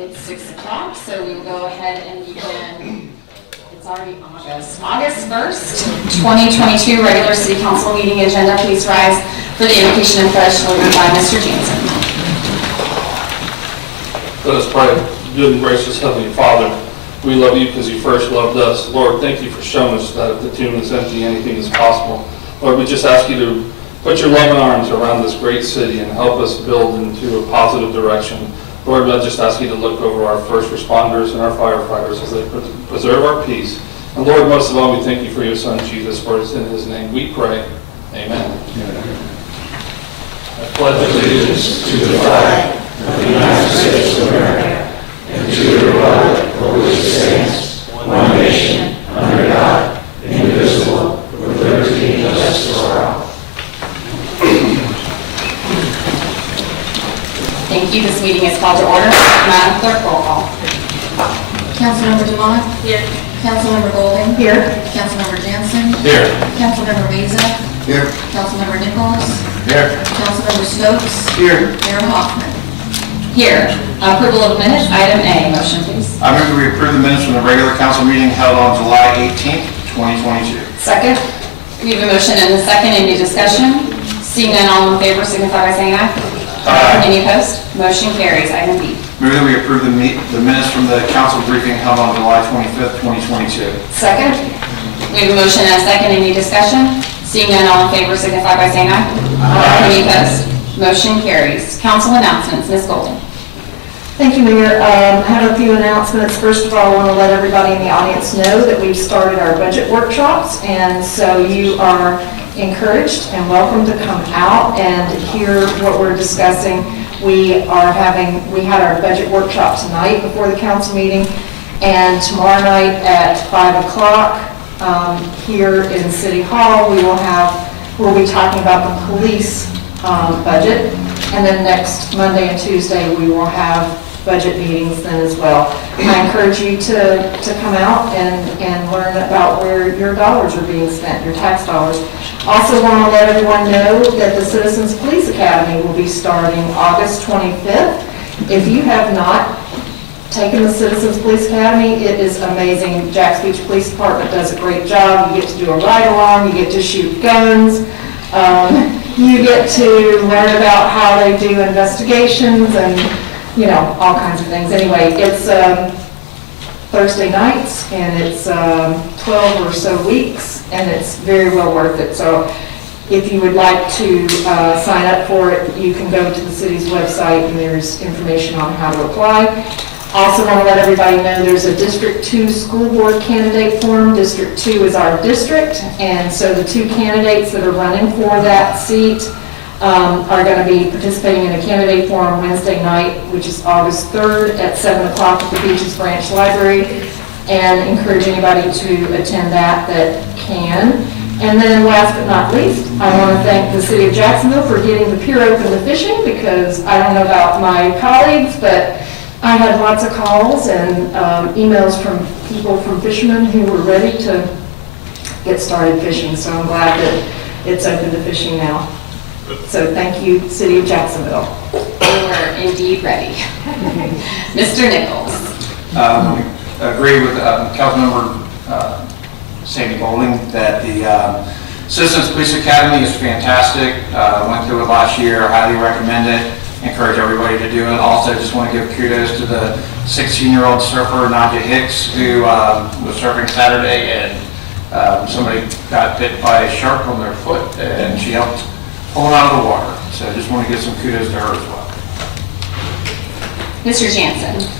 It's 6 o'clock, so we will go ahead and begin. It's already August. August 1st, 2022, regular city council meeting agenda. Please rise for the invocation and pledge delivered by Mr. Jansen. Let us pray. Good and gracious Heavenly Father, we love you because you first loved us. Lord, thank you for showing us that if the tomb is empty, anything is possible. Lord, we just ask you to put your loving arms around this great city and help us build into a positive direction. Lord, I just ask you to look over our first responders and our firefighters as they preserve our peace. And Lord, most of all, we thank you for your Son, Jesus, for it's in his name we pray. Amen. I pledge allegiance to the flag of the United States of America and to the republic for which it stands, one nation, under God, indivisible, with liberty and justice for all. Thank you. This meeting is called to order. Madam Clerk, roll call. Councilmember Dumont? Here. Councilmember Golding? Here. Councilmember Jansen? Here. Councilmember Meza? Here. Councilmember Nichols? Here. Councilmember Stokes? Here. Mayor Hoffman? Here. Approval of minutes, item A. Motion, please. I move that we approve the minutes from the regular council meeting held on July 18th, 2022. Second. We have a motion and a second. Any discussion? Seeing none, all in favor signify by saying aye. Aye. Any opposed? Motion carries. Item B. Move that we approve the minutes from the council briefing held on July 25th, 2022. Second. We have a motion and a second. Any discussion? Seeing none, all in favor signify by saying aye. Aye. Any opposed? Motion carries. Council announcements. Ms. Golden. Thank you, Mayor. I have a few announcements. First of all, I want to let everybody in the audience know that we've started our budget workshops, and so you are encouraged and welcome to come out and hear what we're discussing. We had our budget workshop tonight before the council meeting, and tomorrow night at 5 o'clock here in City Hall, we'll be talking about the police budget, and then next Monday and Tuesday we will have budget meetings then as well. I encourage you to come out and learn about where your dollars are being spent, your tax dollars. Also want to let everyone know that the Citizens Police Academy will be starting August 25th. If you have not taken the Citizens Police Academy, it is amazing. Jacks Beach Police Department does a great job. You get to do a ride-along, you get to shoot guns, you get to learn about how they do investigations and all kinds of things. Anyway, it's Thursday nights, and it's 12 or so weeks, and it's very well worth it. So if you would like to sign up for it, you can go to the city's website, and there's information on how to apply. Also want to let everybody know there's a District 2 school board candidate form. District 2 is our district, and so the two candidates that are running for that seat are going to be participating in a candidate forum Wednesday night, which is August 3rd at 7 o'clock at the Beaches Branch Library, and encourage anybody to attend that can. And then last but not least, I want to thank the City of Jacksonville for getting the pier open to fishing, because I don't know about my colleagues, but I had lots of calls and emails from people, from fishermen who were ready to get started fishing, so I'm glad that it's open to fishing now. So thank you, City of Jacksonville. We're indeed ready. Mr. Nichols. Agree with Councilmember Sandy Bowling that the Citizens Police Academy is fantastic. Went through it last year. I highly recommend it. Encourage everybody to do it. Also, just want to give kudos to the 16-year-old surfer, Nadia Hicks, who was surfing Saturday, and somebody got bit by a shark on their foot, and she helped pull it out of the water. So I just want to give some kudos to her as well. Mr. Jansen.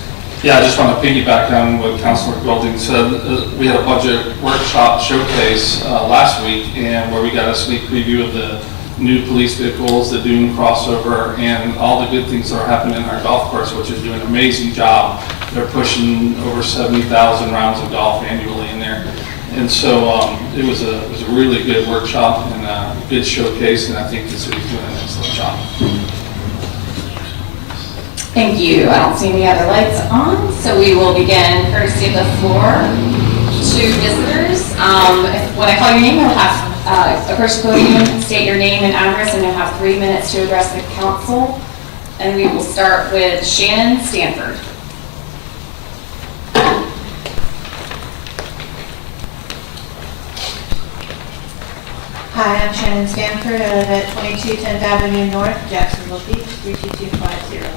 Yeah, I just want to piggyback on what Councilor Golding said. We had a budget workshop showcase last week, and where we got a sneak preview of the new police vehicles, the dune crossover, and all the good things that are happening in our golf course, which is doing an amazing job. They're pushing over 70,000 rounds of golf annually in there. And so it was a really good workshop and a good showcase, and I think the city's doing an excellent job. Thank you. I don't see any other lights on, so we will begin courtesy of the floor to visitors. When I call your name, you'll have approach the podium, state your name and address, and you'll have 3 minutes to address the council. And we will start with Shannon Stanford. Hi, I'm Shannon Stanford. I live at 22 10th Avenue North, Jacksonville Beach, 32250.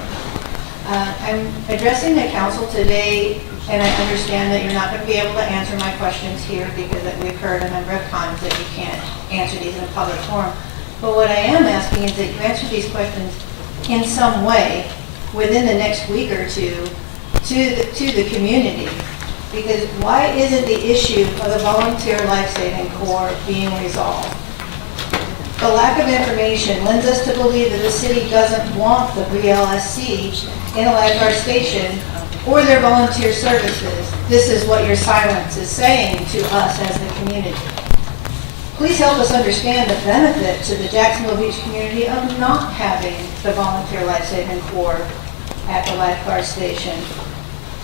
I'm addressing the council today, and I understand that you're not going to be able to answer my questions here because we've heard a number of times that you can't answer these in a public forum. But what I am asking is that you answer these questions in some way within the next week or two to the community. Because why isn't the issue of the volunteer life-saving corps being resolved? The lack of information lends us to believe that the city doesn't want the VLSC in a lifeguard station or their volunteer services. This is what your silence is saying to us as the community. Please help us understand the benefit to the Jacksonville Beach community of not having the volunteer life-saving corps at the lifeguard station.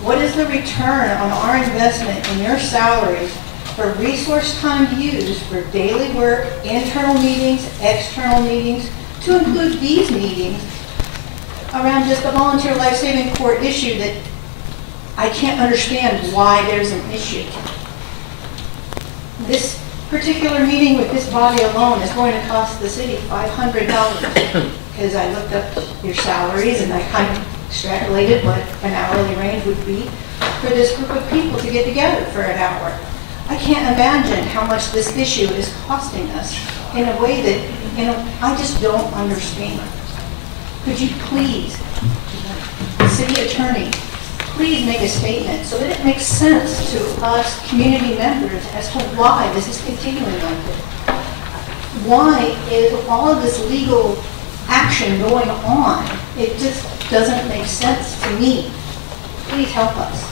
What is the return on our investment in your salaries for resource time used for daily work, internal meetings, external meetings, to include these meetings around just the volunteer life-saving corps issue that I can't understand why there's an issue. This particular meeting with this body alone is going to cost the city $500 because I looked up your salaries and I kind of extrapolated what an hourly range would be for this group of people to get together for an hour. I can't imagine how much this issue is costing us in a way that, I just don't understand. Could you please, city attorney, please make a statement so that it makes sense to us community members as to why this is continuing like this? Why is all of this legal action going on? It just doesn't make sense to me. Please help us.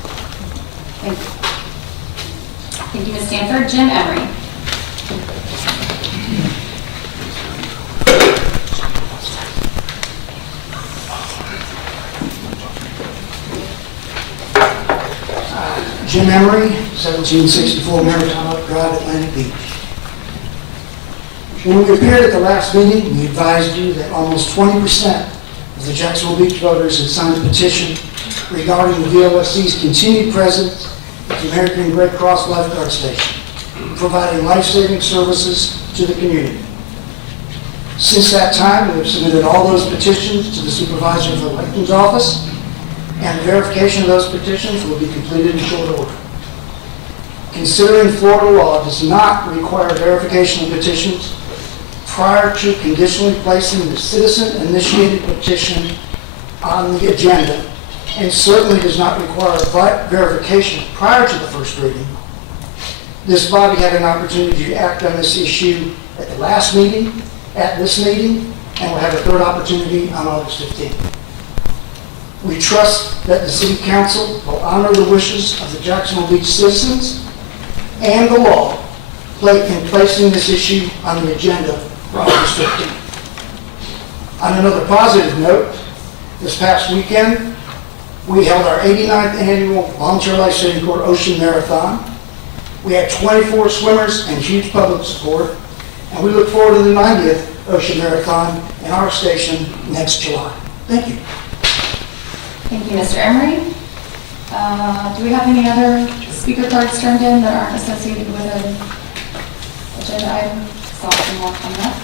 Thank you. Thank you, Ms. Stanford. Jim Emery. Jim Emery, 1764 Maritime Drive, Atlantic Beach. When we appeared at the last meeting, we advised you that almost 20% of the Jacksonville Beach voters had signed a petition regarding the VLSC's continued presence at the American Red Cross Lifeguard Station, providing life-saving services to the community. Since that time, we have submitted all those petitions to the Supervisor of the Elections Office, and verification of those petitions will be completed in short order. Considering Florida law does not require verification of petitions prior to conditionally placing the citizen-initiated petition on the agenda, and certainly does not require verification prior to the first reading, this body had an opportunity to act on this issue at the last meeting, at this meeting, and will have a third opportunity on August 15th. We trust that the City Council will honor the wishes of the Jacksonville Beach citizens and the law in placing this issue on the agenda for August 15th. On another positive note, this past weekend, we held our 89th annual Volunteer Life-Saving Corps Ocean Marathon. We had 24 swimmers and huge public support, and we look forward to the 90th Ocean Marathon in our station next July. Thank you. Thank you, Mr. Emery. Do we have any other speaker cards turned in that aren't associated with an agenda item? Saw some more coming up.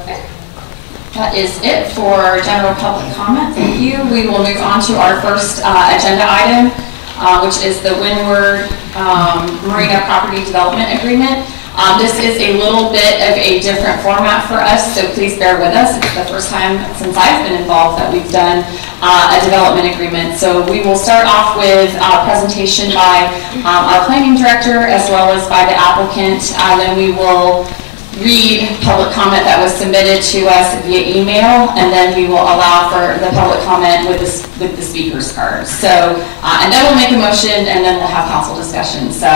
Okay. That is it for general public comment. Thank you. We will move on to our first agenda item, which is the Windward Marina Property Development Agreement. This is a little bit of a different format for us, so please bear with us. It's the first time since I've been involved that we've done a development agreement. So we will start off with a presentation by our planning director as well as by the applicant. Then we will read public comment that was submitted to us via email, and then we will allow for the public comment with the speaker's card. So, and then we'll make a motion, and then we'll have council discussion. So,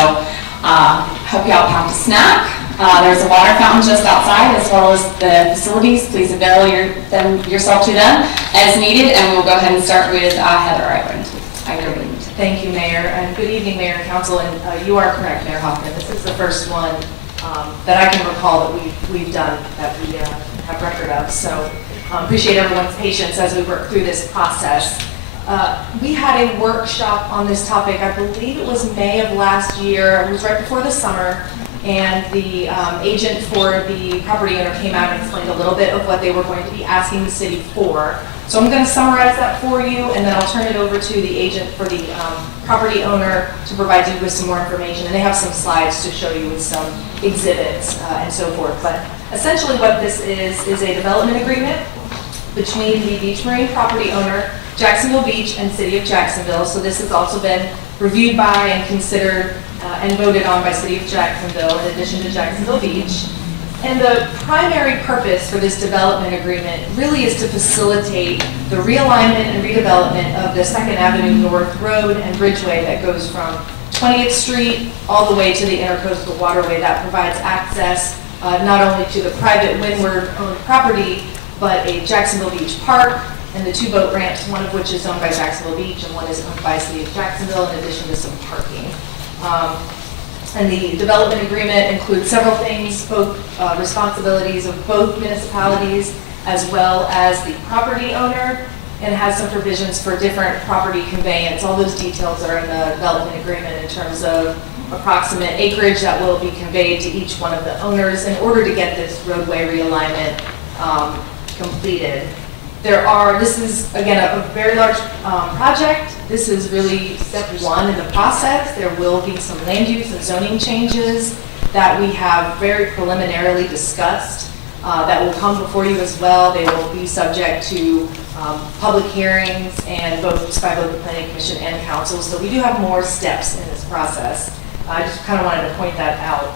hope y'all packed a snack. There's a water fountain just outside, as well as the facilities. Please avail yourself to them as needed, and we'll go ahead and start with Heather Ireland. Thank you, Mayor, and good evening, Mayor and Council. And you are correct, Mayor Hoffman. This is the first one that I can recall that we've done, that we have record of. So appreciate everyone's patience as we work through this process. We had a workshop on this topic, I believe it was May of last year, it was right before the summer, and the agent for the property owner came out and explained a little bit of what they were going to be asking the city for. So I'm going to summarize that for you, and then I'll turn it over to the agent for the property owner to provide you with some more information. And they have some slides to show you with some exhibits and so forth. But essentially what this is a development agreement between the Beach Marine property owner, Jacksonville Beach, and City of Jacksonville. So this has also been reviewed by and considered and voted on by City of Jacksonville in addition to Jacksonville Beach. And the primary purpose for this development agreement really is to facilitate the realignment and redevelopment of the 2nd Avenue North Road and Bridgeway that goes from 20th Street all the way to the Intercoastal Waterway that provides access not only to the private Windward-owned property, but a Jacksonville Beach Park and the 2 boat ramps, one of which is owned by Jacksonville Beach and one is owned by City of Jacksonville, in addition to some parking. And the development agreement includes several things, both responsibilities of both municipalities as well as the property owner, and has some provisions for different property conveyance. All those details are in the development agreement in terms of approximate acreage that will be conveyed to each one of the owners in order to get this roadway realignment completed. This is, again, a very large project. This is really step 1 in the process. There will be some land use and zoning changes that we have very preliminarily discussed that will come before you as well. They will be subject to public hearings and votes by both the Planning Commission and Council. So we do have more steps in this process. I just kind of wanted to point that out.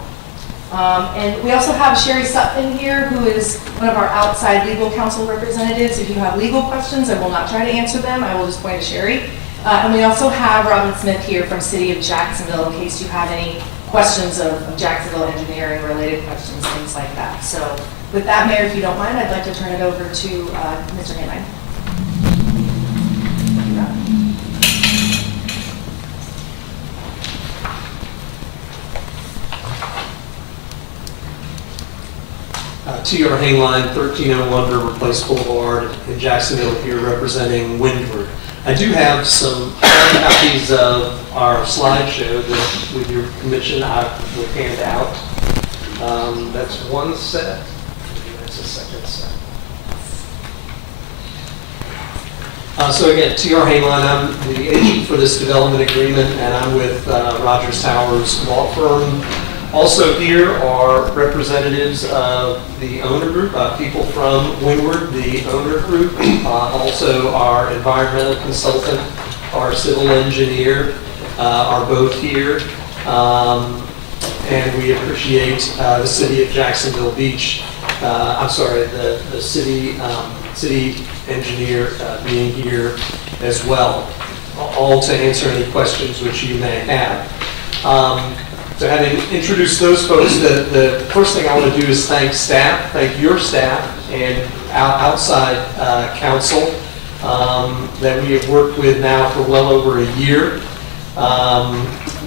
And we also have Sherry Sutton here, who is one of our outside legal counsel representatives. If you have legal questions, I will not try to answer them. I will just point to Sherry. And we also have Robin Smith here from City of Jacksonville, in case you have any questions of Jacksonville engineering related questions, things like that. So with that, Mayor, if you don't mind, I'd like to turn it over to Mr. Hayline. T.R. Hayline, 1301 River Place Boulevard in Jacksonville, here representing Windward. I do have some copies of our slideshow that, with your permission, I will hand out. That's one set. That's a second set. So again, T.R. Hayline, I'm the agent for this development agreement, and I'm with Rogers Towers Law Firm. Also here are representatives of the owner group, people from Windward, the owner group, also our environmental consultant, our civil engineer are both here. And we appreciate the City of Jacksonville Beach, the city engineer being here as well, all to answer any questions which you may have. So having introduced those folks, the first thing I want to do is thank your staff and outside counsel that we have worked with now for well over a year.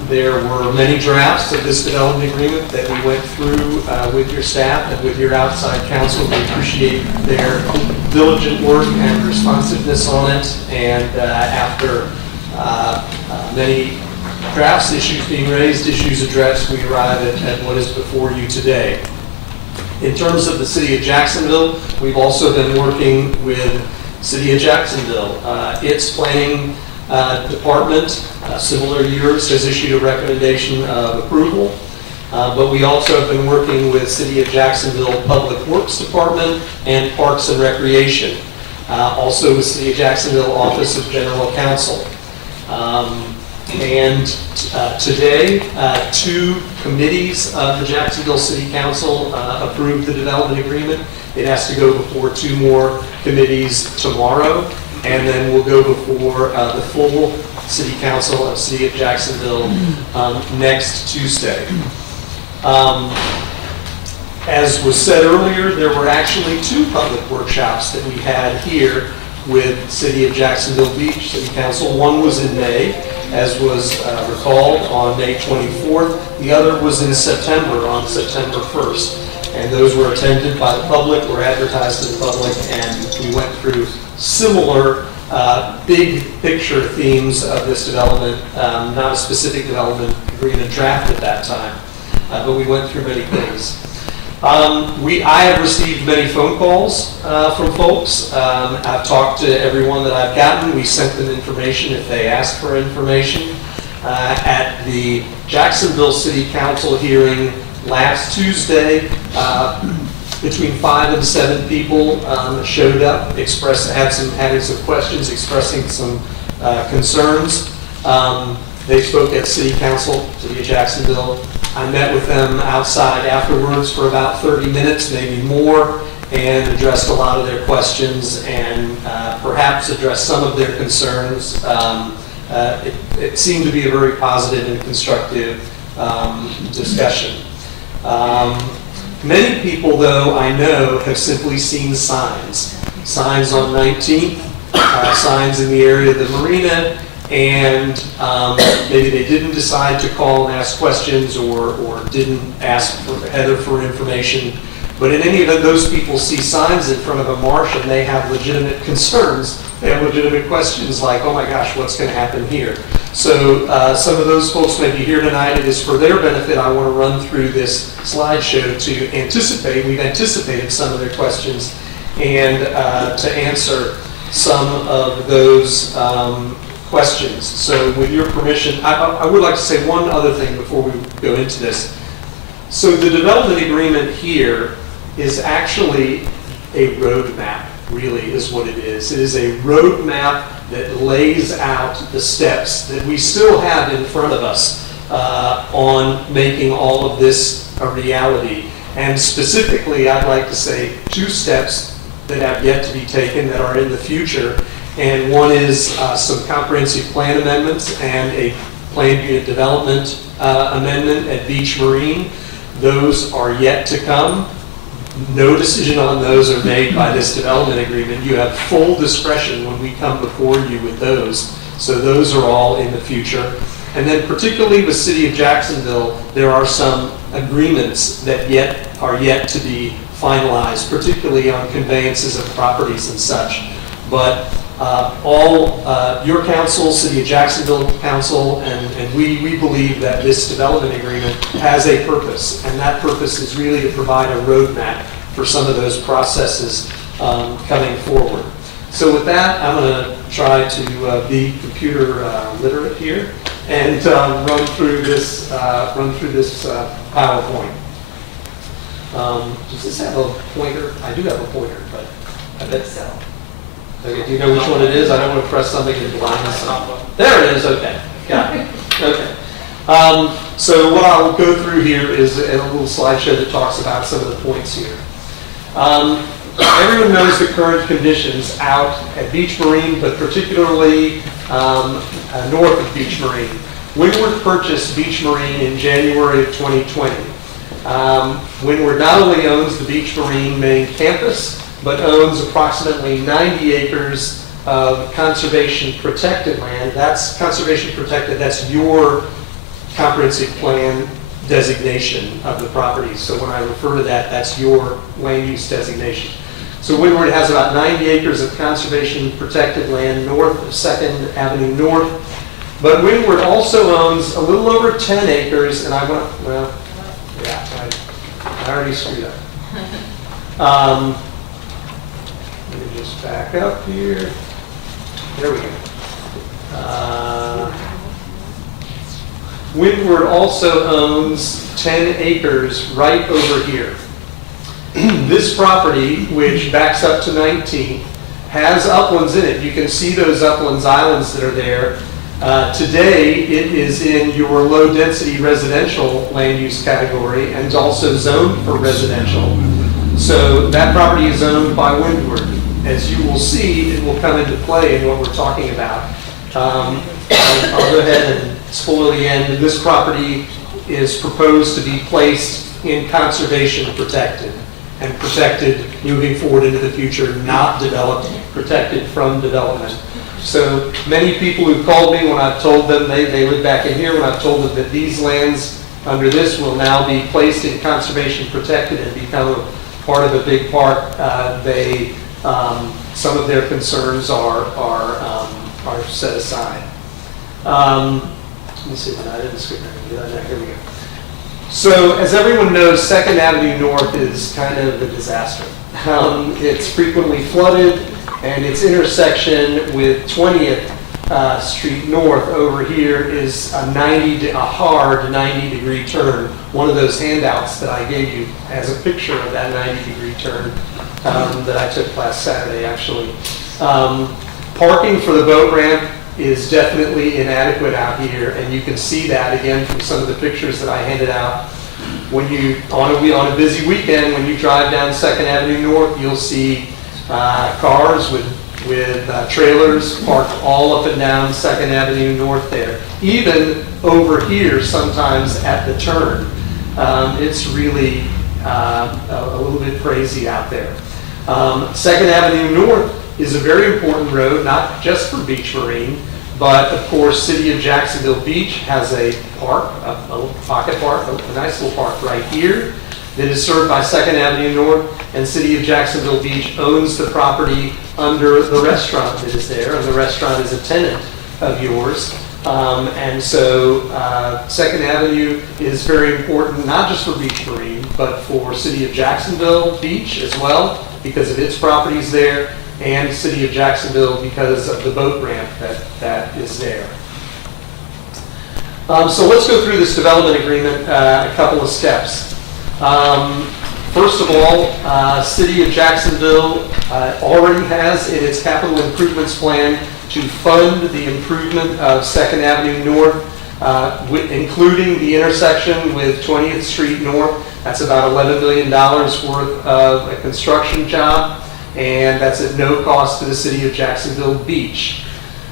There were many drafts of this development agreement that we went through with your staff and with your outside counsel. We appreciate their diligent work and responsiveness on it. And after many drafts, issues being raised, issues addressed, we arrive at what is before you today. In terms of the City of Jacksonville, we've also been working with City of Jacksonville. Its planning department, similar to yours, has issued a recommendation of approval. But we also have been working with City of Jacksonville Public Works Department and Parks and Recreation. Also with City of Jacksonville Office of General Counsel. And today, 2 committees of the Jacksonville City Council approved the development agreement. It has to go before 2 more committees tomorrow, and then we'll go before the full City Council of City of Jacksonville next Tuesday. As was said earlier, there were actually 2 public workshops that we had here with City of Jacksonville Beach City Council. One was in May, as was recalled, on May 24th. The other was in September, on September 1st. And those were attended by the public, were advertised to the public, and we went through similar big picture themes of this development, not a specific development agreement draft at that time, but we went through many things. I have received many phone calls from folks. I've talked to everyone that I've gotten. We sent them information if they asked for information. At the Jacksonville City Council hearing last Tuesday, between 5 and 7 people showed up, having some questions, expressing some concerns. They spoke at City Council, City of Jacksonville. I met with them outside afterwards for about 30 minutes, maybe more, and addressed a lot of their questions and perhaps addressed some of their concerns. It seemed to be a very positive and constructive discussion. Many people, though, I know, have simply seen signs. Signs on 19th, signs in the area of the marina, and maybe they didn't decide to call and ask questions or didn't ask Heather for information. But in any event, those people see signs in front of a marsh and they have legitimate concerns. They have legitimate questions like, oh my gosh, what's going to happen here? So some of those folks may be here tonight. It is for their benefit. I want to run through this slideshow to anticipate. We've anticipated some of their questions and to answer some of those questions. So with your permission, I would like to say one other thing before we go into this. So the development agreement here is actually a roadmap, really is what it is. It is a roadmap that lays out the steps that we still have in front of us on making all of this a reality. And specifically, I'd like to say 2 steps that have yet to be taken that are in the future. And one is some comprehensive plan amendments and a planned unit development amendment at Beach Marine. Those are yet to come. No decision on those are made by this development agreement. You have full discretion when we come before you with those. So those are all in the future. And then particularly with City of Jacksonville, there are some agreements that are yet to be finalized, particularly on conveyances of properties and such. But your council, City of Jacksonville Council, and we believe that this development agreement has a purpose, and that purpose is really to provide a roadmap for some of those processes coming forward. So with that, I'm going to try to be computer literate here and run through this PowerPoint. Does this have a pointer? I do have a pointer, but I bet so. Okay, do you know which one it is? I don't want to press something and blind myself. There it is, okay. Got it. Okay. So what I'll go through here is a little slideshow that talks about some of the points here. Everyone knows the current conditions out at Beach Marine, but particularly north of Beach Marine. Windward purchased Beach Marine in January of 2020. Windward not only owns the Beach Marine main campus, but owns approximately 90 acres of conservation protected land. That's conservation protected, that's your comprehensive plan designation of the property. So when I refer to that, that's your land use designation. So Windward has about 90 acres of conservation protected land north of 2nd Avenue North. But Windward also owns a little over 10 acres, and I already screwed up. Let me just back up here. There we go. Windward also owns 10 acres right over here. This property, which backs up to 19, has uplands in it. You can see those uplands islands that are there. Today, it is in your low-density residential land use category and is also zoned for residential. So that property is owned by Windward. As you will see, it will come into play in what we're talking about. I'll go ahead and spoil the end. This property is proposed to be placed in conservation protected and protected moving forward into the future, not developed, protected from development. So many people who've called me when I've told them, they live back in here, when I've told them that these lands under this will now be placed in conservation protected and become part of a big park, they some of their concerns are set aside. Let me see, I didn't skip anything. Here we go. So, as everyone knows, 2nd Avenue North is kind of a disaster. It's frequently flooded, and its intersection with 20th Street North over here is a hard 90-degree turn. One of those handouts that I gave you has a picture of that 90-degree turn that I took last Saturday, actually. Parking for the boat ramp is definitely inadequate out here, and you can see that again from some of the pictures that I handed out. When you, on a busy weekend, when you drive down 2nd Avenue North, you'll see cars with trailers parked all up and down 2nd Avenue North there. Even over here, sometimes at the turn, it's really a little bit crazy out there. 2nd Avenue North is a very important road, not just for Beach Marine, but of course, City of Jacksonville Beach has a park, a pocket park, a nice little park right here that is served by 2nd Avenue North, and City of Jacksonville Beach owns the property under the restaurant that is there, and the restaurant is a tenant of yours. And so 2nd Avenue is very important, not just for Beach Marine, but for City of Jacksonville Beach as well, because of its properties there, and City of Jacksonville because of the boat ramp that is there. So let's go through this development agreement, a couple of steps. First of all, City of Jacksonville already has in its capital improvements plan to fund the improvement of 2nd Avenue North, including the intersection with 20th Street North. That's about $11 million worth of a construction job, and that's at no cost to the City of Jacksonville Beach.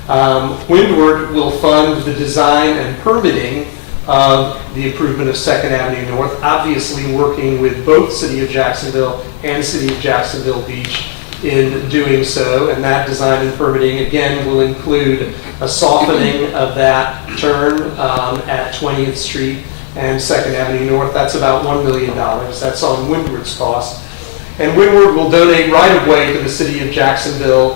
Windward will fund the design and permitting of the improvement of 2nd Avenue North, obviously working with both City of Jacksonville and City of Jacksonville Beach in doing so, and that design and permitting again will include a softening of that turn at 20th Street and 2nd Avenue North. That's about $1 million. That's on Windward's cost. And Windward will donate right-of-way to the City of Jacksonville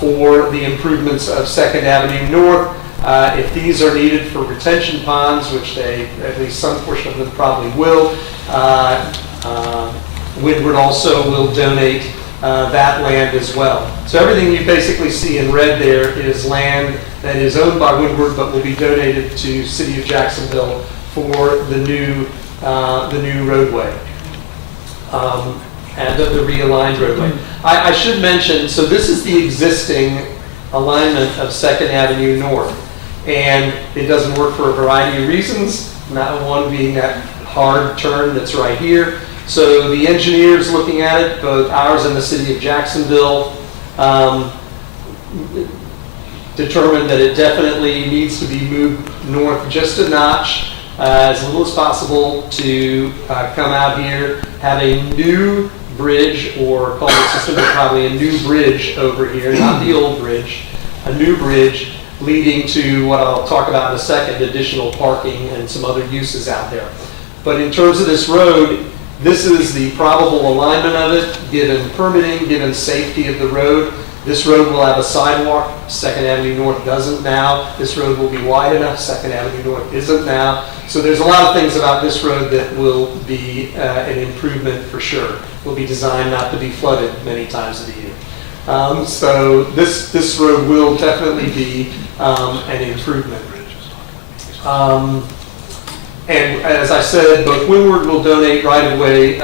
for the improvements of 2nd Avenue North. If these are needed for retention ponds, which they, at least some portion of them probably will, Windward also will donate that land as well. So everything you basically see in red there is land that is owned by Windward but will be donated to City of Jacksonville for the new roadway. And the realigned roadway. I should mention, so this is the existing alignment of 2nd Avenue North. And it doesn't work for a variety of reasons, not one being that hard turn that's right here. So the engineers looking at it, both ours and the City of Jacksonville, determined that it definitely needs to be moved north just a notch, as little as possible to come out here, have a new bridge or culvert system, but probably a new bridge over here, not the old bridge, a new bridge leading to what I'll talk about in a second, additional parking and some other uses out there. But in terms of this road, this is the probable alignment of it, given permitting, given safety of the road. This road will have a sidewalk, 2nd Avenue North doesn't now. This road will be wide enough, 2nd Avenue North isn't now. So there's a lot of things about this road that will be an improvement for sure. It will be designed not to be flooded many times of the year. So this road will definitely be an improvement. And as I said, both Windward will donate right-of-way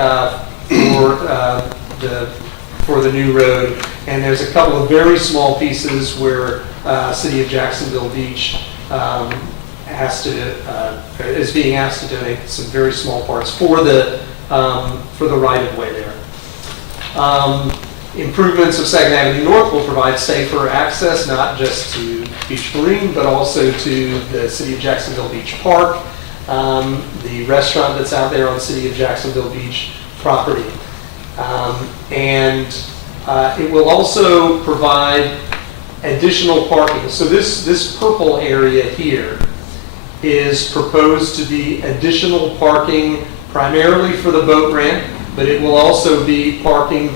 for the new road, and there's a couple of very small pieces where City of Jacksonville Beach is being asked to donate some very small parts for the right-of-way there. Improvements of 2nd Avenue North will provide safer access, not just to Beach Marine, but also to the City of Jacksonville Beach Park, the restaurant that's out there on City of Jacksonville Beach property. And it will also provide additional parking. So this purple area here is proposed to be additional parking primarily for the boat ramp, but it will also be parking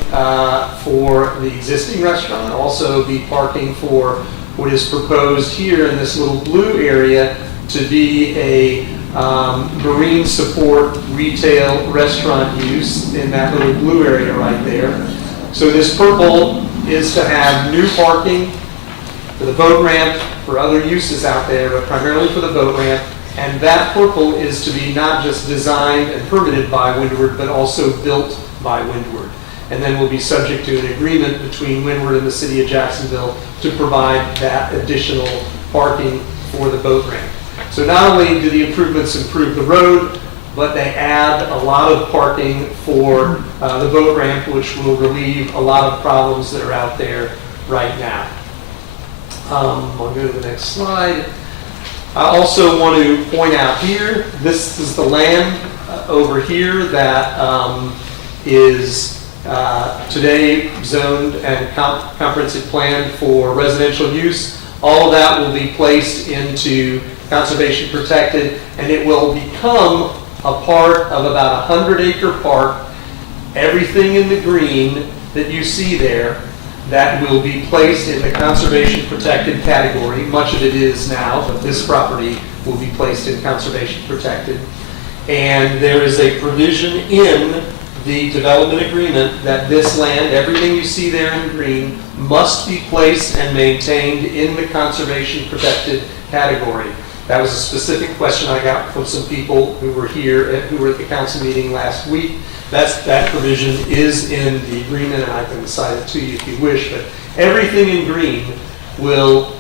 for the existing restaurant, also be parking for what is proposed here in this little blue area to be a marine support retail restaurant use in that little blue area right there. So this purple is to have new parking for the boat ramp, for other uses out there, but primarily for the boat ramp. And that purple is to be not just designed and permitted by Windward, but also built by Windward. And then will be subject to an agreement between Windward and the city of Jacksonville to provide that additional parking for the boat ramp. So not only do the improvements improve the road, but they add a lot of parking for the boat ramp, which will relieve a lot of problems that are out there right now. I'll go to the next slide. I also want to point out here, this is the land over here that is today zoned and comprehensive planned for residential use. All of that will be placed into conservation protected, and it will become a part of about a 100-acre park. Everything in the green that you see there, that will be placed in the conservation protected category. Much of it is now, but this property will be placed in conservation protected. And there is a provision in the development agreement that this land, everything you see there in green, must be placed and maintained in the conservation protected category. That was a specific question I got from some people who were here, who were at the council meeting last week. That provision is in the agreement, and I can cite it to you if you wish, but everything in green will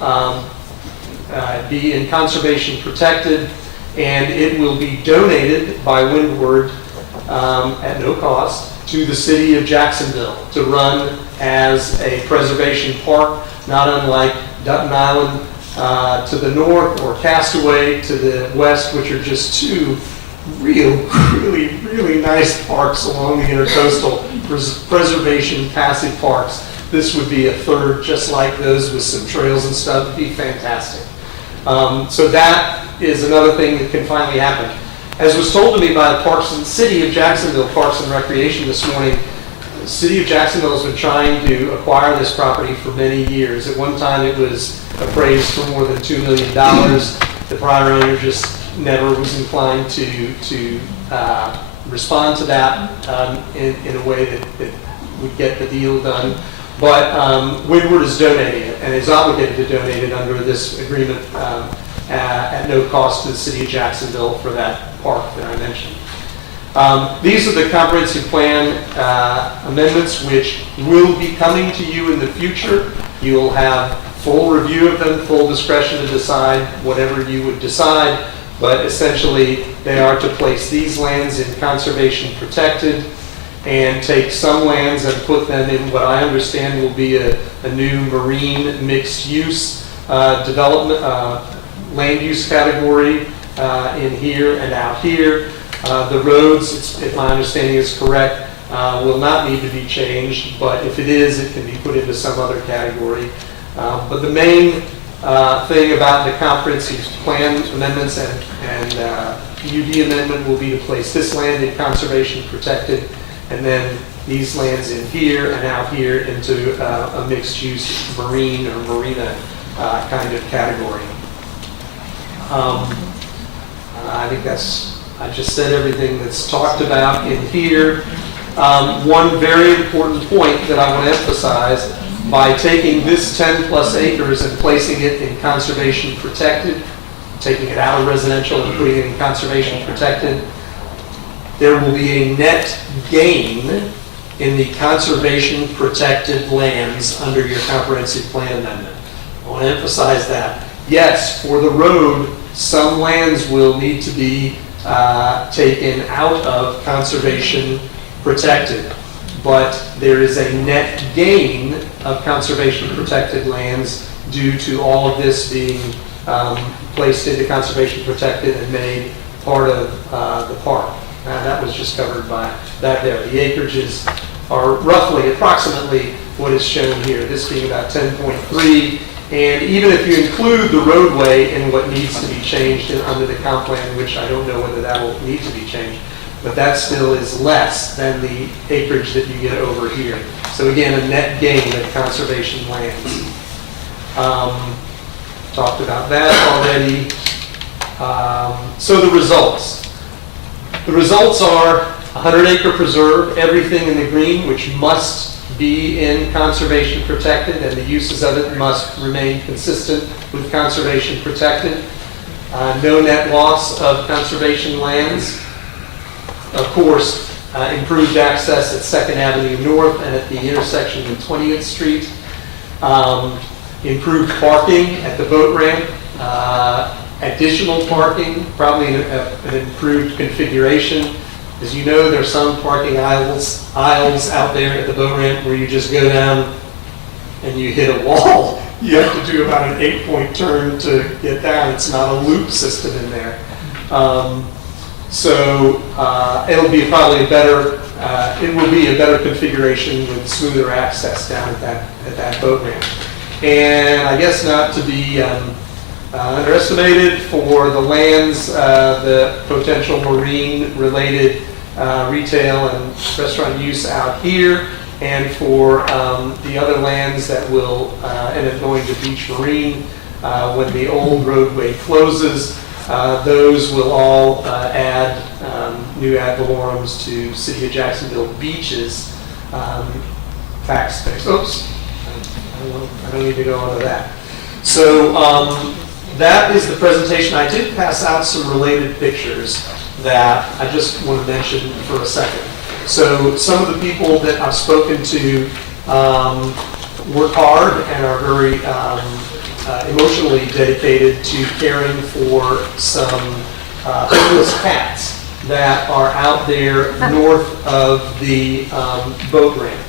be in conservation protected, and it will be donated by Windward at no cost to the city of Jacksonville to run as a preservation park, not unlike Dutton Island to the north or Castaway to the west, which are just two really nice parks along the intercoastal preservation passive parks. This would be a third just like those with some trails and stuff. It'd be fantastic. So that is another thing that can finally happen. As was told to me by the City of Jacksonville Parks and Recreation this morning, the City of Jacksonville has been trying to acquire this property for many years. At one time it was appraised for more than $2 million. The prior owner just never was inclined to respond to that in a way that would get the deal done. But Windward is donating it and is obligated to donate it under this agreement at no cost to the city of Jacksonville for that park that I mentioned. These are the comprehensive plan amendments which will be coming to you in the future. You will have full review of them, full discretion to decide whatever you would decide. But essentially, they are to place these lands in conservation protected and take some lands and put them in what I understand will be a new marine mixed use development, land use category in here and out here. The roads, if my understanding is correct, will not need to be changed, but if it is, it can be put into some other category. But the main thing about the comprehensive plan amendments and PUD amendment will be to place this land in conservation protected, and then these lands in here and out here into a mixed use marine or marina kind of category. I think I just said everything that's talked about in here. One very important point that I want to emphasize: by taking this 10 plus acres and placing it in conservation protected, taking it out of residential and putting it in conservation protected, there will be a net gain in the conservation protected lands under your comprehensive plan amendment. I want to emphasize that. Yes, for the road, some lands will need to be taken out of conservation protected, but there is a net gain of conservation protected lands due to all of this being placed into conservation protected and made part of the park. That was just covered by that there. The acreages are roughly, approximately what is shown here, this being about 10.3. And even if you include the roadway in what needs to be changed under the comp plan, which I don't know whether that will need to be changed, but that still is less than the acreage that you get over here. So again, a net gain of conservation lands. Talked about that already. So the results. The results are 100-acre preserve, everything in the green, which must be in conservation protected, and the uses of it must remain consistent with conservation protected. No net loss of conservation lands. Of course, improved access at 2nd Avenue North and at the intersection with 20th Street. Improved parking at the boat ramp. Additional parking, probably an improved configuration. As you know, there's some parking aisles out there at the boat ramp where you just go down and you hit a wall. You have to do about an 8-point turn to get down. It's not a loop system in there. So it'll be probably a better, it will be a better configuration with smoother access down at that boat ramp. And I guess not to be underestimated for the lands, the potential marine-related retail and restaurant use out here, and for the other lands that will end up going to Beach Marine when the old roadway closes. Those will all add new ad valorem to City of Jacksonville Beach's tax base. Oops, I don't need to go into that. So that is the presentation. I did pass out some related pictures that I just want to mention for a second. So some of the people that I've spoken to work hard and are very emotionally dedicated to caring for some homeless cats that are out there north of the boat ramp,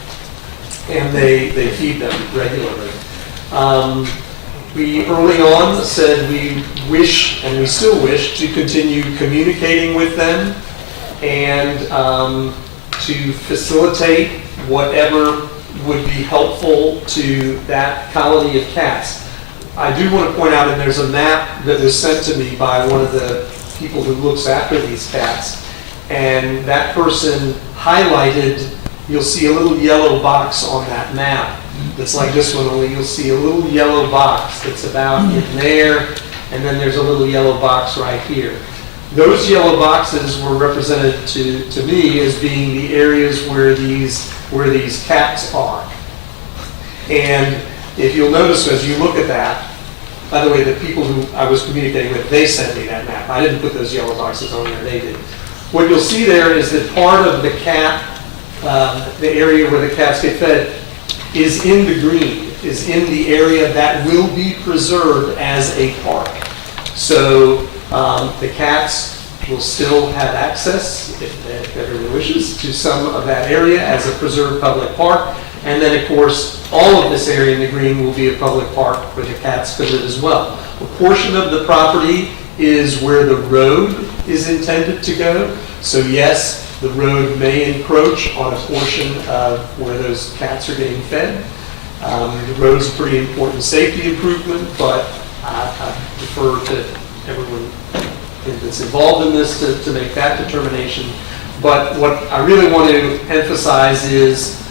and they feed them regularly. We early on said we wish, and we still wish, to continue communicating with them and to facilitate whatever would be helpful to that colony of cats. I do want to point out, and there's a map that was sent to me by one of the people who looks after these cats, and that person highlighted, you'll see a little yellow box on that map that's like this one, only you'll see a little yellow box that's about in there, and then there's a little yellow box right here. Those yellow boxes were represented to me as being the areas where these cats are. And if you'll notice as you look at that, by the way, the people who I was communicating with, they sent me that map. I didn't put those yellow boxes on there, they did. What you'll see there is that part of the cat, the area where the cats get fed, is in the green, is in the area that will be preserved as a park. So the cats will still have access, if everyone wishes, to some of that area as a preserved public park. And then, of course, all of this area in the green will be a public park where the cats could live as well. A portion of the property is where the road is intended to go. So yes, the road may encroach on a portion of where those cats are getting fed. The road's a pretty important safety improvement, but I defer to everyone that's involved in this to make that determination. But what I really want to emphasize is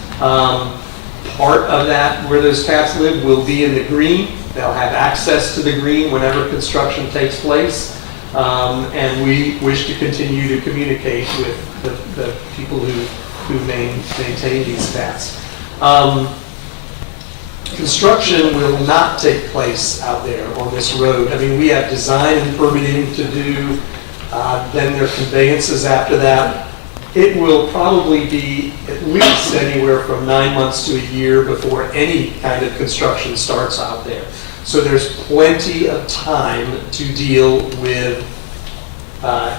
part of that where those cats live will be in the green. They'll have access to the green whenever construction takes place. And we wish to continue to communicate with the people who maintain these cats. Construction will not take place out there on this road. I mean, we have design and permitting to do, then there are conveyances after that. It will probably be at least anywhere from 9 months to a year before any kind of construction starts out there. So there's plenty of time to deal with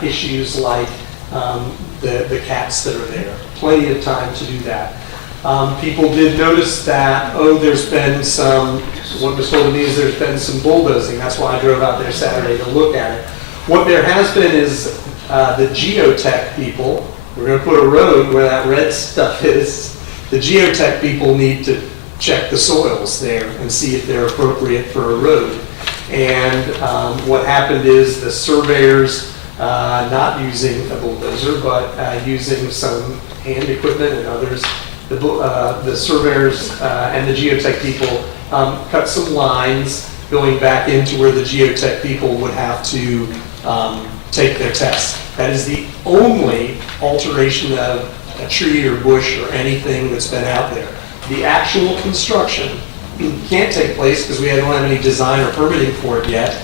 issues like the cats that are there. Plenty of time to do that. People did notice that, there's been some, what was told to me is there's been some bulldozing. That's why I drove out there Saturday to look at it. What there has been is the geotech people, we're going to put a road where that red stuff is. The geotech people need to check the soils there and see if they're appropriate for a road. And what happened is the surveyors not using a bulldozer, but using some hand equipment and others. The surveyors and the geotech people cut some lines going back into where the geotech people would have to take their tests. That is the only alteration of a tree or bush or anything that's been out there. The actual construction can't take place because we don't have any design or permitting for it yet.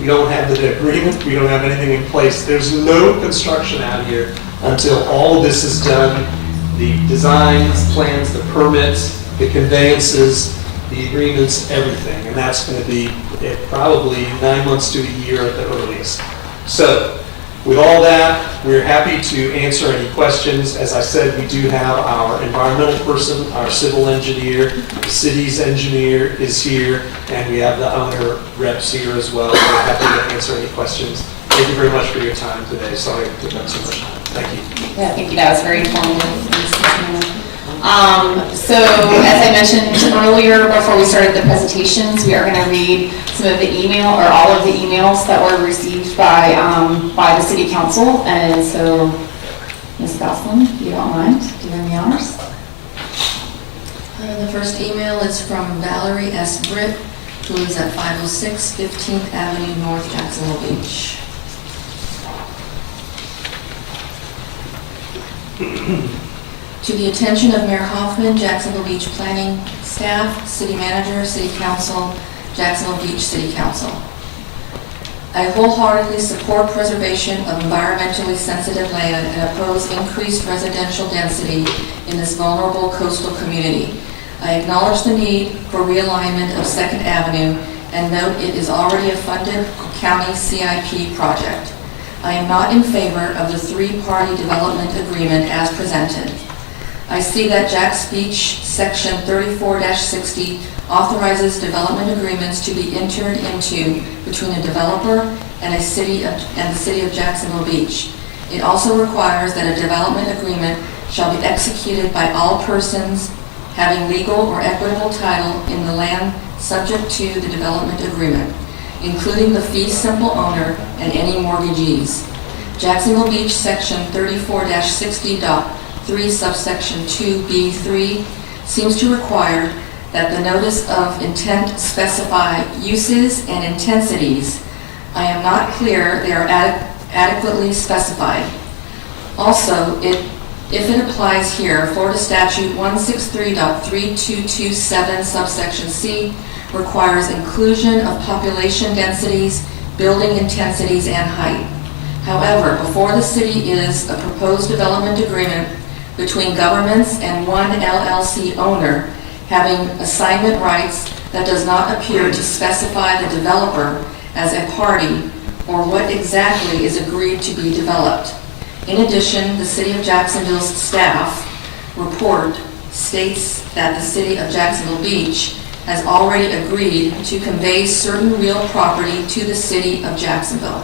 We don't have the agreement, we don't have anything in place. There's no construction out here until all of this is done. The designs, plans, the permits, the conveyances, the agreements, everything. And that's going to be probably 9 months to a year at the earliest. So with all that, we're happy to answer any questions. As I said, we do have our environmental person, our civil engineer, the city's engineer is here, and we have the owner reps here as well. We're happy to answer any questions. Thank you very much for your time today. Sorry I took up so much time. Thank you. Yeah, thank you, that was very informative. So as I mentioned earlier, before we started the presentations, we are going to read some of the email, or all of the emails that were received by the city council. And so, Ms. Goslin, if you don't mind, doing the honors. The first email is from Valerie S. Britt, who is at 506 15th Avenue North, Jacksonville Beach. To the attention of Mayor Hoffman, Jacksonville Beach Planning Staff, City Manager, City Council, Jacksonville Beach City Council. I wholeheartedly support preservation of environmentally sensitive land and oppose increased residential density in this vulnerable coastal community. I acknowledge the need for realignment of 2nd Avenue and note it is already a funded county CIP project. I am not in favor of the 3-party development agreement as presented. I see that Jax Beach Section 34-60 authorizes development agreements to be entered into between a developer and the city of Jacksonville Beach. It also requires that a development agreement shall be executed by all persons having legal or equitable title in the land subject to the development agreement, including the fee simple owner and any mortgagees. Jacksonville Beach Section 34-60.3 subsection 2B3 seems to require that the notice of intent specify uses and intensities. I am not clear they are adequately specified. Also, if it applies here, Florida Statute 163.3227 subsection C requires inclusion of population densities, building intensities, and height. However, before the city is a proposed development agreement between governments and one LLC owner having assignment rights that does not appear to specify the developer as a party or what exactly is agreed to be developed. In addition, the City of Jacksonville's staff report states that the City of Jacksonville Beach has already agreed to convey certain real property to the City of Jacksonville.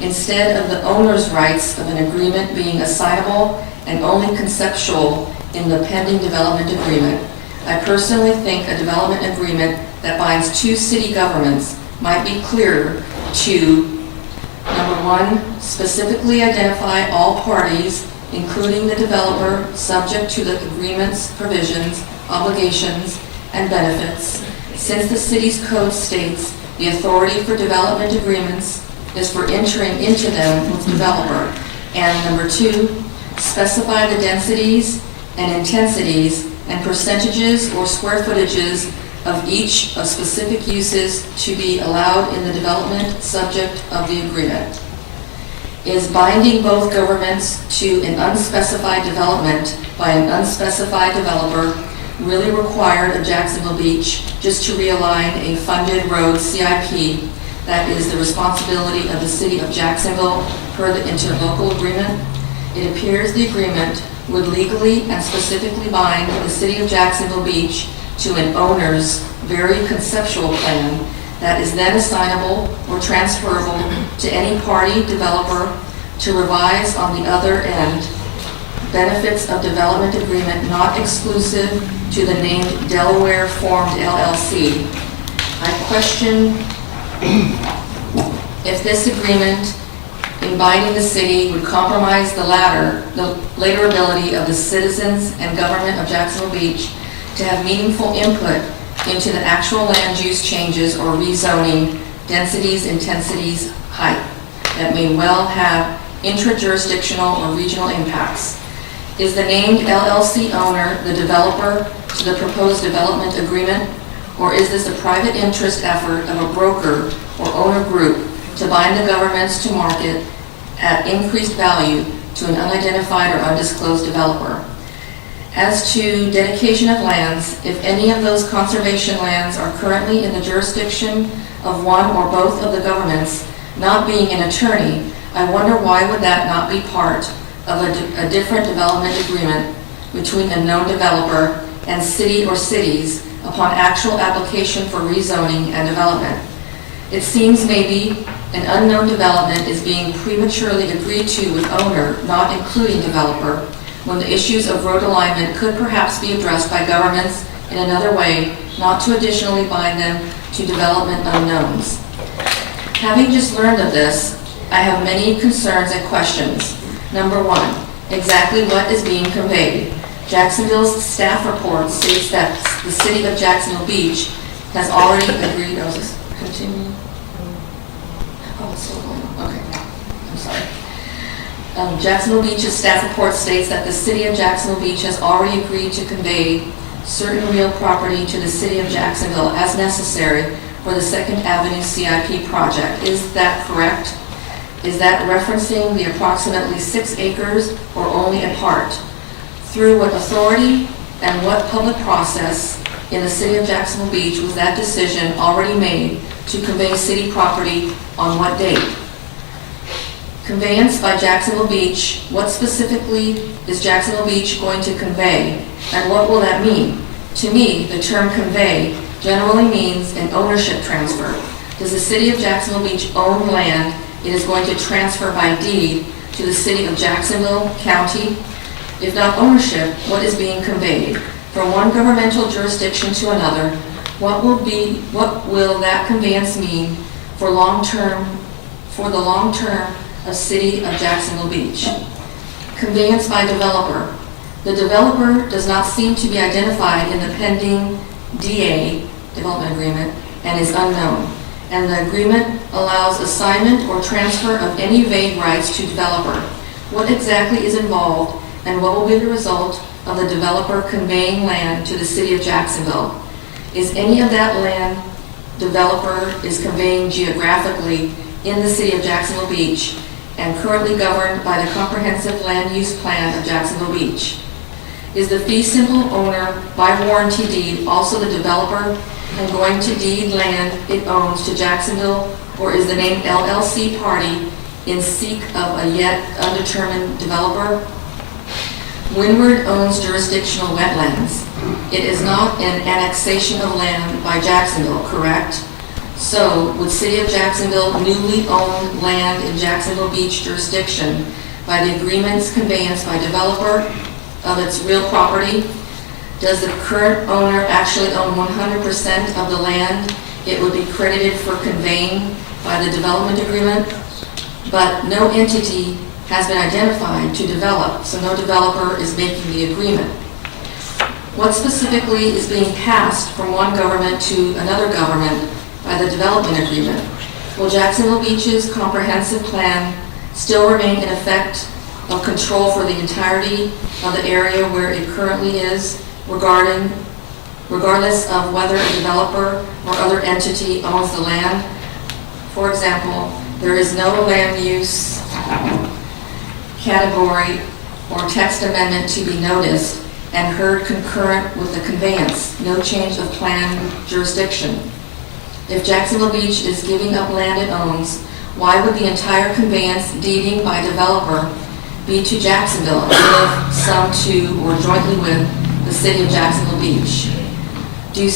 Instead of the owner's rights of an agreement being assignable and only conceptual in the pending development agreement, I personally think a development agreement that binds 2 city governments might be clearer to, number 1, specifically identify all parties, including the developer, subject to the agreement's provisions, obligations, and benefits, since the city's code states the authority for development agreements is for entering into them with the developer. And number 2, specify the densities and intensities and percentages or square footages of each of specific uses to be allowed in the development subject of the agreement. Is binding both governments to an unspecified development by an unspecified developer really required of Jacksonville Beach just to realign a funded road CIP that is the responsibility of the City of Jacksonville per the Interlocal Agreement? It appears the agreement would legally and specifically bind the City of Jacksonville Beach to an owner's very conceptual plan that is then assignable or transferable to any party developer to revise on the other end benefits of development agreement not exclusive to the named Delaware formed LLC. I question if this agreement in binding the city would compromise the later ability of the citizens and government of Jacksonville Beach to have meaningful input into the actual land use changes or rezoning, densities, intensities, height, that may well have intra-jurisdictional or regional impacts. Is the named LLC owner the developer to the proposed development agreement, or is this a private interest effort of a broker or owner group to bind the governments to market at increased value to an unidentified or undisclosed developer? As to dedication of lands, if any of those conservation lands are currently in the jurisdiction of one or both of the governments, not being an attorney, I wonder why would that not be part of a different development agreement between a known developer and city or cities upon actual application for rezoning and development. It seems maybe an unknown development is being prematurely agreed to with owner, not including developer, when the issues of road alignment could perhaps be addressed by governments in another way, not to additionally bind them to development unknowns. Having just learned of this, I have many concerns and questions. Number one, exactly what is being conveyed? Jacksonville's staff report states that the city of Jacksonville Beach has already agreed, I'll just continue. Oh, it's still going on, okay, I'm sorry. Jacksonville Beach's staff report states that the city of Jacksonville Beach has already agreed to convey certain real property to the city of Jacksonville as necessary for the Second Avenue CIP project. Is that correct? Is that referencing the approximately 6 acres or only a part? Through what authority and what public process in the city of Jacksonville Beach was that decision already made to convey city property on what date? Conveyance by Jacksonville Beach, what specifically is Jacksonville Beach going to convey, and what will that mean? To me, the term convey generally means an ownership transfer. Does the city of Jacksonville Beach own land it is going to transfer by deed to the city of Jacksonville County? If not ownership, what is being conveyed? From one governmental jurisdiction to another, what will that conveyance mean for the long term of city of Jacksonville Beach? Conveyance by developer. The developer does not seem to be identified in the pending DA, development agreement, and is unknown. And the agreement allows assignment or transfer of any vague rights to developer. What exactly is involved, and what will be the result of the developer conveying land to the city of Jacksonville? Is any of that land developer is conveying geographically in the city of Jacksonville Beach and currently governed by the Comprehensive Land Use Plan of Jacksonville Beach? Is the fee simple owner by warranty deed also the developer and going to deed land it owns to Jacksonville, or is the named LLC party in seek of a yet undetermined developer? Windward owns jurisdictional wetlands. It is not an annexation of land by Jacksonville, correct? So, would City of Jacksonville newly owned land in Jacksonville Beach jurisdiction by the agreement's conveyance by developer of its real property? Does the current owner actually own 100% of the land it would be credited for conveying by the development agreement? But no entity has been identified to develop, so no developer is making the agreement. What specifically is being passed from one government to another government by the development agreement? Will Jacksonville Beach's comprehensive plan still remain in effect of control for the entirety of the area where it currently is, regardless of whether a developer or other entity owns the land? For example, there is no land use category or text amendment to be noticed and heard concurrent with the conveyance, no change of plan jurisdiction. If Jacksonville Beach is giving up land it owns, why would the entire conveyance deeding by developer be to Jacksonville instead of some to or jointly with the city of Jacksonville Beach? Do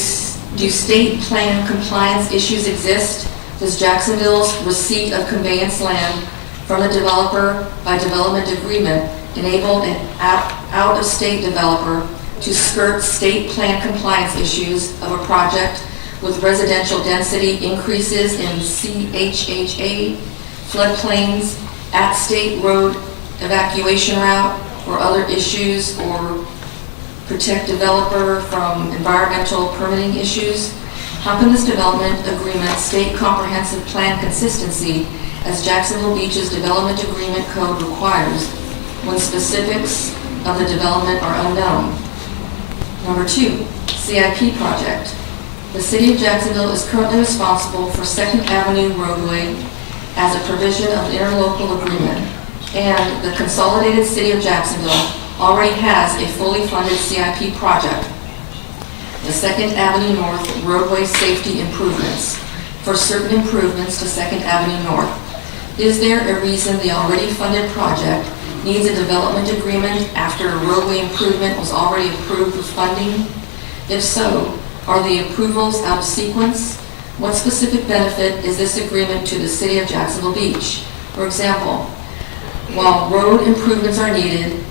state plan compliance issues exist? Does Jacksonville's receipt of conveyance land from the developer by development agreement enable an out-of-state developer to skirt state plan compliance issues of a project with residential density increases in CHHA, floodplains, at state road evacuation route or other issues, or protect developer from environmental permitting issues? How can this development agreement state comprehensive plan consistency as Jacksonville Beach's development agreement code requires when specifics of the development are unknown? Number 2, CIP project. The City of Jacksonville is currently responsible for 2nd Avenue roadway as a provision of the Interlocal Agreement, and the consolidated City of Jacksonville already has a fully funded CIP project, the 2nd Avenue North roadway safety improvements, for certain improvements to 2nd Avenue North. Is there a reason the already funded project needs a development agreement after a roadway improvement was already approved with funding? If so, are the approvals out of sequence? What specific benefit is this agreement to the City of Jacksonville Beach? For example, while road improvements are needed,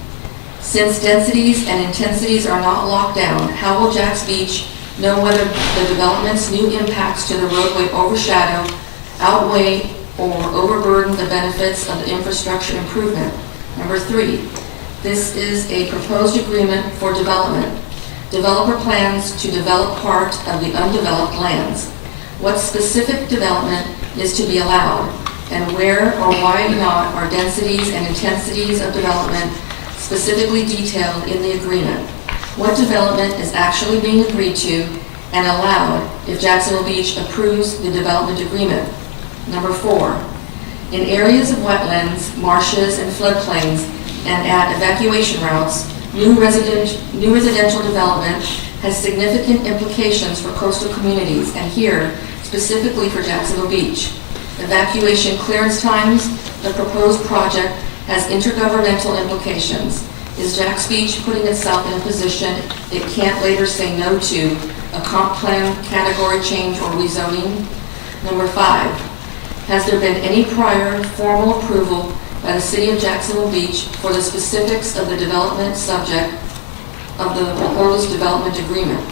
since densities and intensities are not locked down, how will Jax Beach know whether the development's new impacts to the roadway overshadow, outweigh, or overburden the benefits of the infrastructure improvement? Number 3, this is a proposed agreement for development. Developer plans to develop part of the undeveloped lands. What specific development is to be allowed, and where or why not are densities and intensities of development specifically detailed in the agreement? What development is actually being agreed to and allowed if Jacksonville Beach approves the development agreement? Number 4, in areas of wetlands, marshes, and floodplains, and at evacuation routes, new residential development has significant implications for coastal communities, and here, specifically for Jacksonville Beach. Evacuation clearance times, the proposed project has intergovernmental implications. Is Jax Beach putting itself in a position it can't later say no to a comp plan category change or rezoning? Number 5, has there been any prior formal approval by the City of Jacksonville Beach for the specifics of the development subject of the proposed development agreement?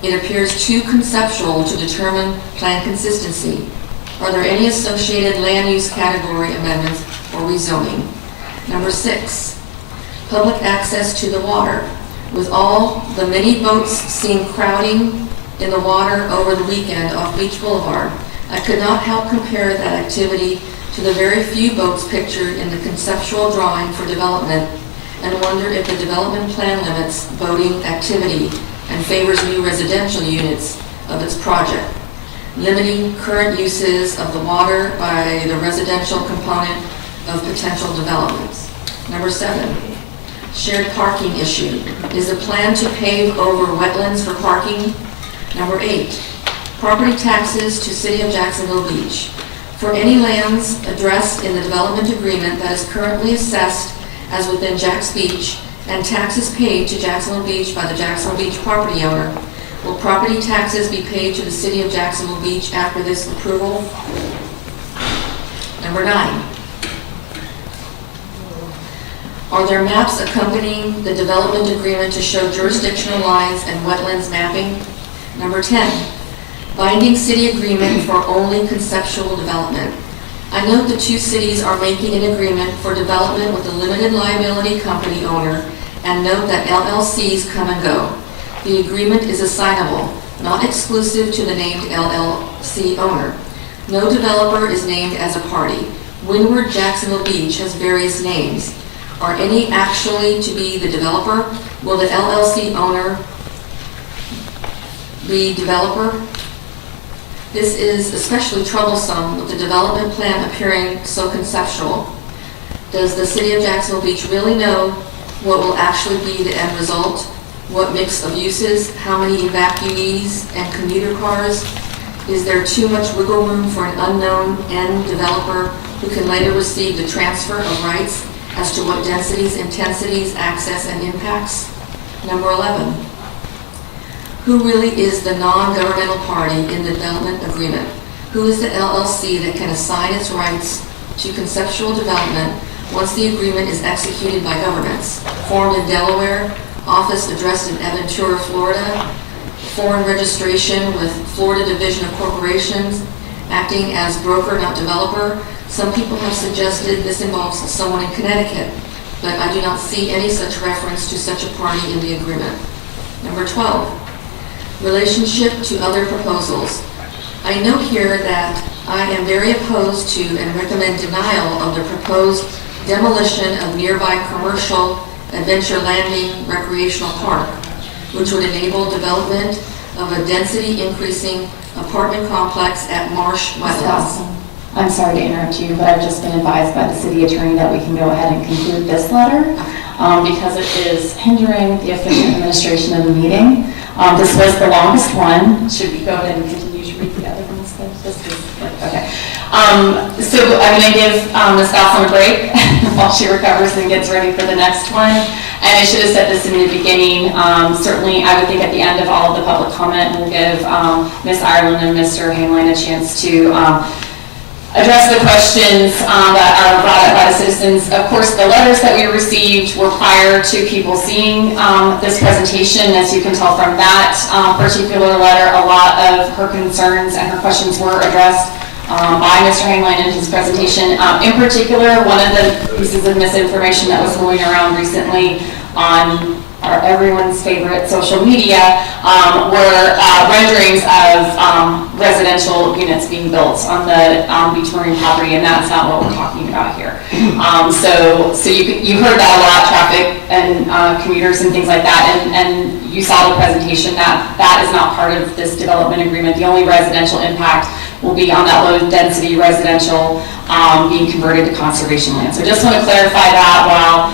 It appears too conceptual to determine plan consistency. Are there any associated land use category amendments or rezoning? Number 6, public access to the water. With all the many boats seen crowding in the water over the weekend off Beach Boulevard, I could not help compare that activity to the very few boats pictured in the conceptual drawing for development, and wonder if the development plan limits boating activity and favors new residential units of its project, limiting current uses of the water by the residential component of potential developments. Number 7, shared parking issue. Is the plan to pave over wetlands for parking? Number 8, property taxes to City of Jacksonville Beach. For any lands addressed in the development agreement that is currently assessed as within Jax Beach and taxes paid to Jacksonville Beach by the Jacksonville Beach property owner, will property taxes be paid to the City of Jacksonville Beach after this approval? Number 9, are there maps accompanying the development agreement to show jurisdictional lines and wetlands mapping? Number 10, binding city agreement for only conceptual development. I note the two cities are making an agreement for development with a limited liability company owner, and note that LLCs come and go. The agreement is assignable, not exclusive to the named LLC owner. No developer is named as a party. Windward Jacksonville Beach has various names. Are any actually to be the developer? Will the LLC owner be developer? This is especially troublesome with the development plan appearing so conceptual. Does the City of Jacksonville Beach really know what will actually be the end result? What mix of uses? How many evacuees and commuter cars? Is there too much wiggle room for an unknown end developer who can later receive the transfer of rights as to what densities, intensities, access, and impacts? Number 11, who really is the non-governmental party in the development agreement? Who is the LLC that can assign its rights to conceptual development once the agreement is executed by governments? Formed in Delaware, office addressed in Aventura, Florida, foreign registration with Florida Division of Corporations, acting as broker, not developer, Some people have suggested this involves someone in Connecticut, but I do not see any such reference to such a party in the agreement. Number 12, relationship to other proposals. I note here that I am very opposed to and recommend denial of the proposed demolition of nearby commercial Adventure Landing Recreational Park, which would enable development of a density increasing apartment complex at Marsh Ms. Wetlands. Dawson, I'm sorry to interrupt you, but I've just been advised by the city attorney that we can go ahead and conclude this letter because it is hindering the efficient administration of the meeting. This was the longest one. Should we go ahead and continue to read the other ones? Okay. So I'm going to give Ms. Dawson a break while she recovers and gets ready for the next one. And I should have said this in the beginning. Certainly, I would think at the end of all of the public comment, we'll give Ms. Ireland and Mr. Hanline a chance to address the questions that are brought up by the citizens. Of course, the letters that we received were prior to people seeing this presentation. As you can tell from that particular letter, a lot of her concerns and her questions were addressed by Mr. Hanline in his presentation. In particular, one of the pieces of misinformation that was going around recently on everyone's favorite social media were renderings of residential units being built on the Beach Marine property, and that's not what we're talking about here. So you heard that a lot, traffic and commuters and things like that, and you saw the presentation. That is not part of this development agreement. The only residential impact will be on that low density residential being converted to conservation land. So just want to clarify that while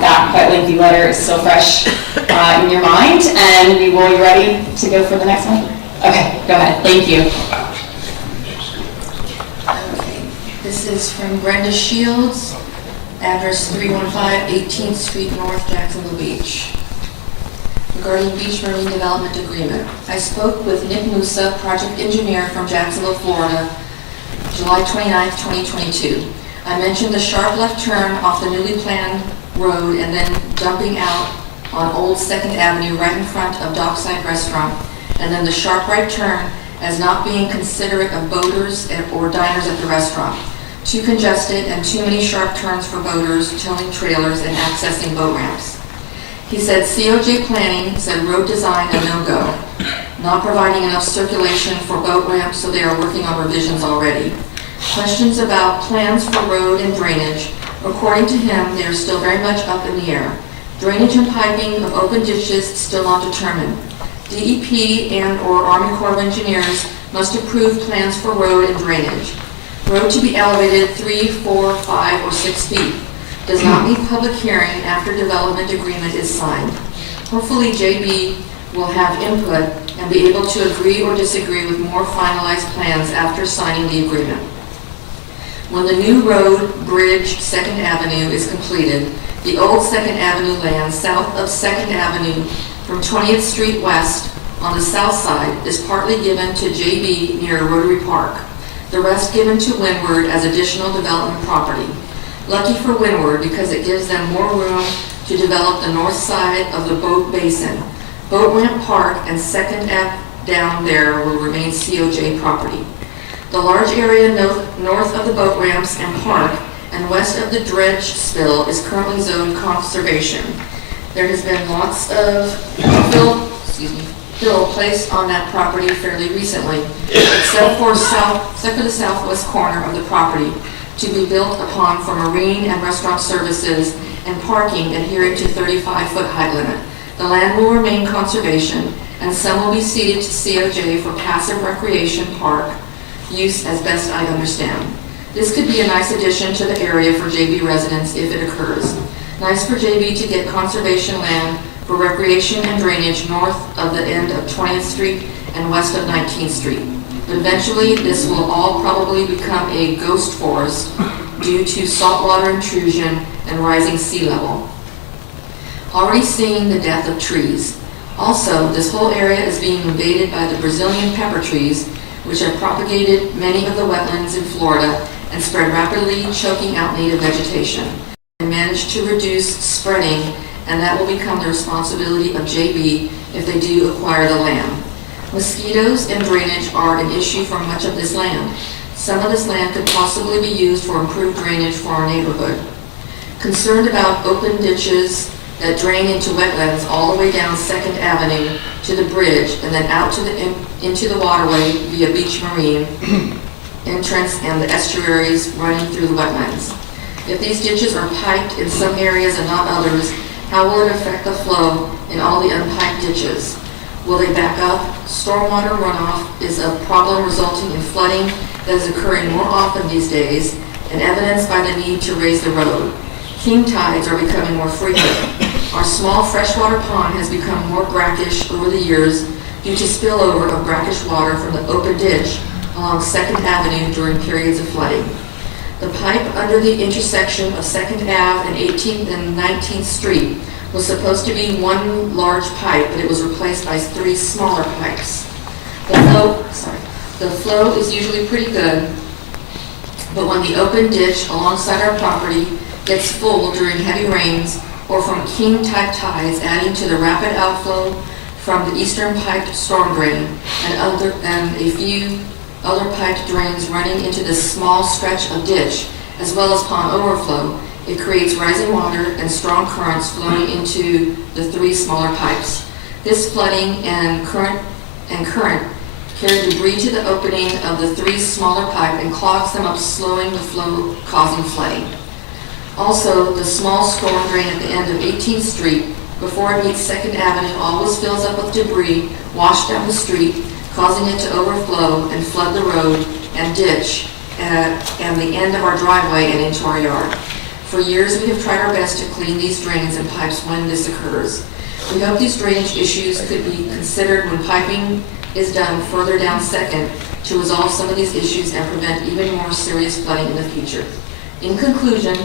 that quite lengthy letter is so fresh in your mind. And you ready to go for the next one? Okay, go ahead. Thank you. Okay, this is from Brenda Shields, address 315 18th Street North, Jacksonville Beach. Regarding Beach Marine Development Agreement, I spoke with Nick Musa, project engineer from Jacksonville, Florida, July 29, 2022. I mentioned the sharp left turn off the newly planned road and then dumping out on Old 2nd Avenue right in front of Dockside Restaurant, and then the sharp right turn as not being considerate of boaters or diners at the restaurant. Too congested and too many sharp turns for boaters, towing trailers, and accessing boat ramps. He said COJ planning said road design a no-go, not providing enough circulation for boat ramps, so they are working on revisions already. Questions about plans for road and drainage, according to him, they are still very much up in the air. Drainage and piping of open ditches still not determined. DEP and/or Army Corps of Engineers must approve plans for road and drainage. Road to be elevated 3, 4, 5, or 6 feet. Does not need public hearing after development agreement is signed. Hopefully JB will have input and be able to agree or disagree with more finalized plans after signing the agreement. When the new road, bridge, 2nd Avenue is completed, the old 2nd Avenue land south of 2nd Avenue from 20th Street West on the south side is partly given to JB near Rotary Park. The rest given to Windward as additional development property. Lucky for Windward because it gives them more room to develop the north side of the boat basin. Boat Ramp Park and 2nd Ave down there will remain COJ property. The large area north of the boat ramps and park and west of the dredge spill is currently zoned conservation. There has been lots of fill placed on that property fairly recently, except for the southwest corner of the property, to be built upon for marine and restaurant services and parking adhering to 35-foot height limit. The land will remain conservation, and some will be ceded to COJ for passive recreation park use as best I understand. This could be a nice addition to the area for JB residents if it occurs. Nice for JB to get conservation land for recreation and drainage north of the end of 20th Street and west of 19th Street. But eventually, this will all probably become a ghost forest due to saltwater intrusion and rising sea level. Already seeing the death of trees. Also, this whole area is being invaded by the Brazilian pepper trees, which have propagated many of the wetlands in Florida and spread rapidly, choking out native vegetation. And managed to reduce spreading, and that will become the responsibility of JB if they do acquire the land. Mosquitoes and drainage are an issue for much of this land. Some of this land could possibly be used for improved drainage for our neighborhood. Concerned about open ditches that drain into wetlands all the way down 2nd Avenue to the bridge and then out to into the waterway via Beach Marine entrance and the estuaries running through the wetlands. If these ditches are piped in some areas and not others, how will it affect the flow in all the unpiped ditches? Will they back up? Stormwater runoff is a problem resulting in flooding that is occurring more often these days and evidenced by the need to raise the road. King tides are becoming more frequent. Our small freshwater pond has become more brackish over the years due to spillover of brackish water from the open ditch along 2nd Avenue during periods of flooding. The pipe under the intersection of 2nd Ave and 18th and 19th Street was supposed to be one large pipe, but it was replaced by 3 smaller pipes. The flow is usually pretty good, but when the open ditch alongside our property gets full during heavy rains or from king-type tides adding to the rapid outflow from the eastern piped storm drain and a few other piped drains running into this small stretch of ditch, as well as pond overflow, it creates rising water and strong currents flowing into the 3 smaller pipes. This flooding and current carry debris to the opening of the 3 smaller pipe and clogs them up, slowing the flow, causing flooding. Also, the small storm drain at the end of 18th Street, before it meets 2nd Avenue, always fills up with debris washed down the street, causing it to overflow and flood the road and ditch and the end of our driveway and into our yard. For years, we have tried our best to clean these drains and pipes when this occurs. We hope these drainage issues could be considered when piping is done further down 2nd to resolve some of these issues and prevent even more serious flooding in the future. In conclusion,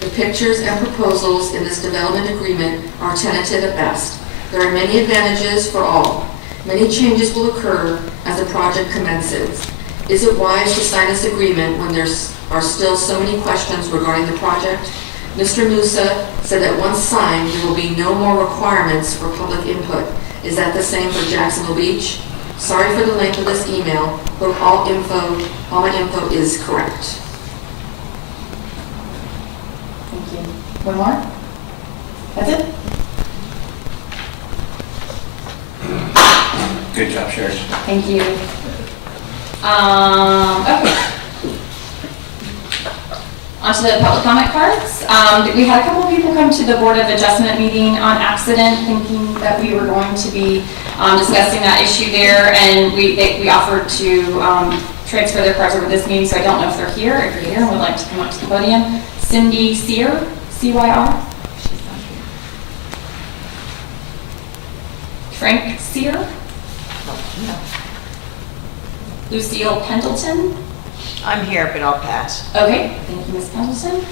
the pictures and proposals in this development agreement are tentative at best. There are many advantages for all. Many changes will occur as the project commences. Is it wise to sign this agreement when there are still so many questions regarding the project? Mr. Musa said that once signed, there will be no more requirements for public input. Is that the same for Jacksonville Beach? Sorry for the length of this email. Hope all my info is correct. Thank you. One more? That's it? Good job, Sherry. Thank you. Okay. On to the public comment cards. We had a couple of people come to the Board of Adjustment meeting on accident, thinking that we were going to be discussing that issue there, and we offered to transfer their cards over this meeting, so I don't know if they're here. If you're here and would like to come up to the podium. Cindy Sear, C-Y-R. She's not here. Frank Sear. No. Lucille Pendleton. I'm here, but I'll pass. Okay, thank you, Ms. Pendleton.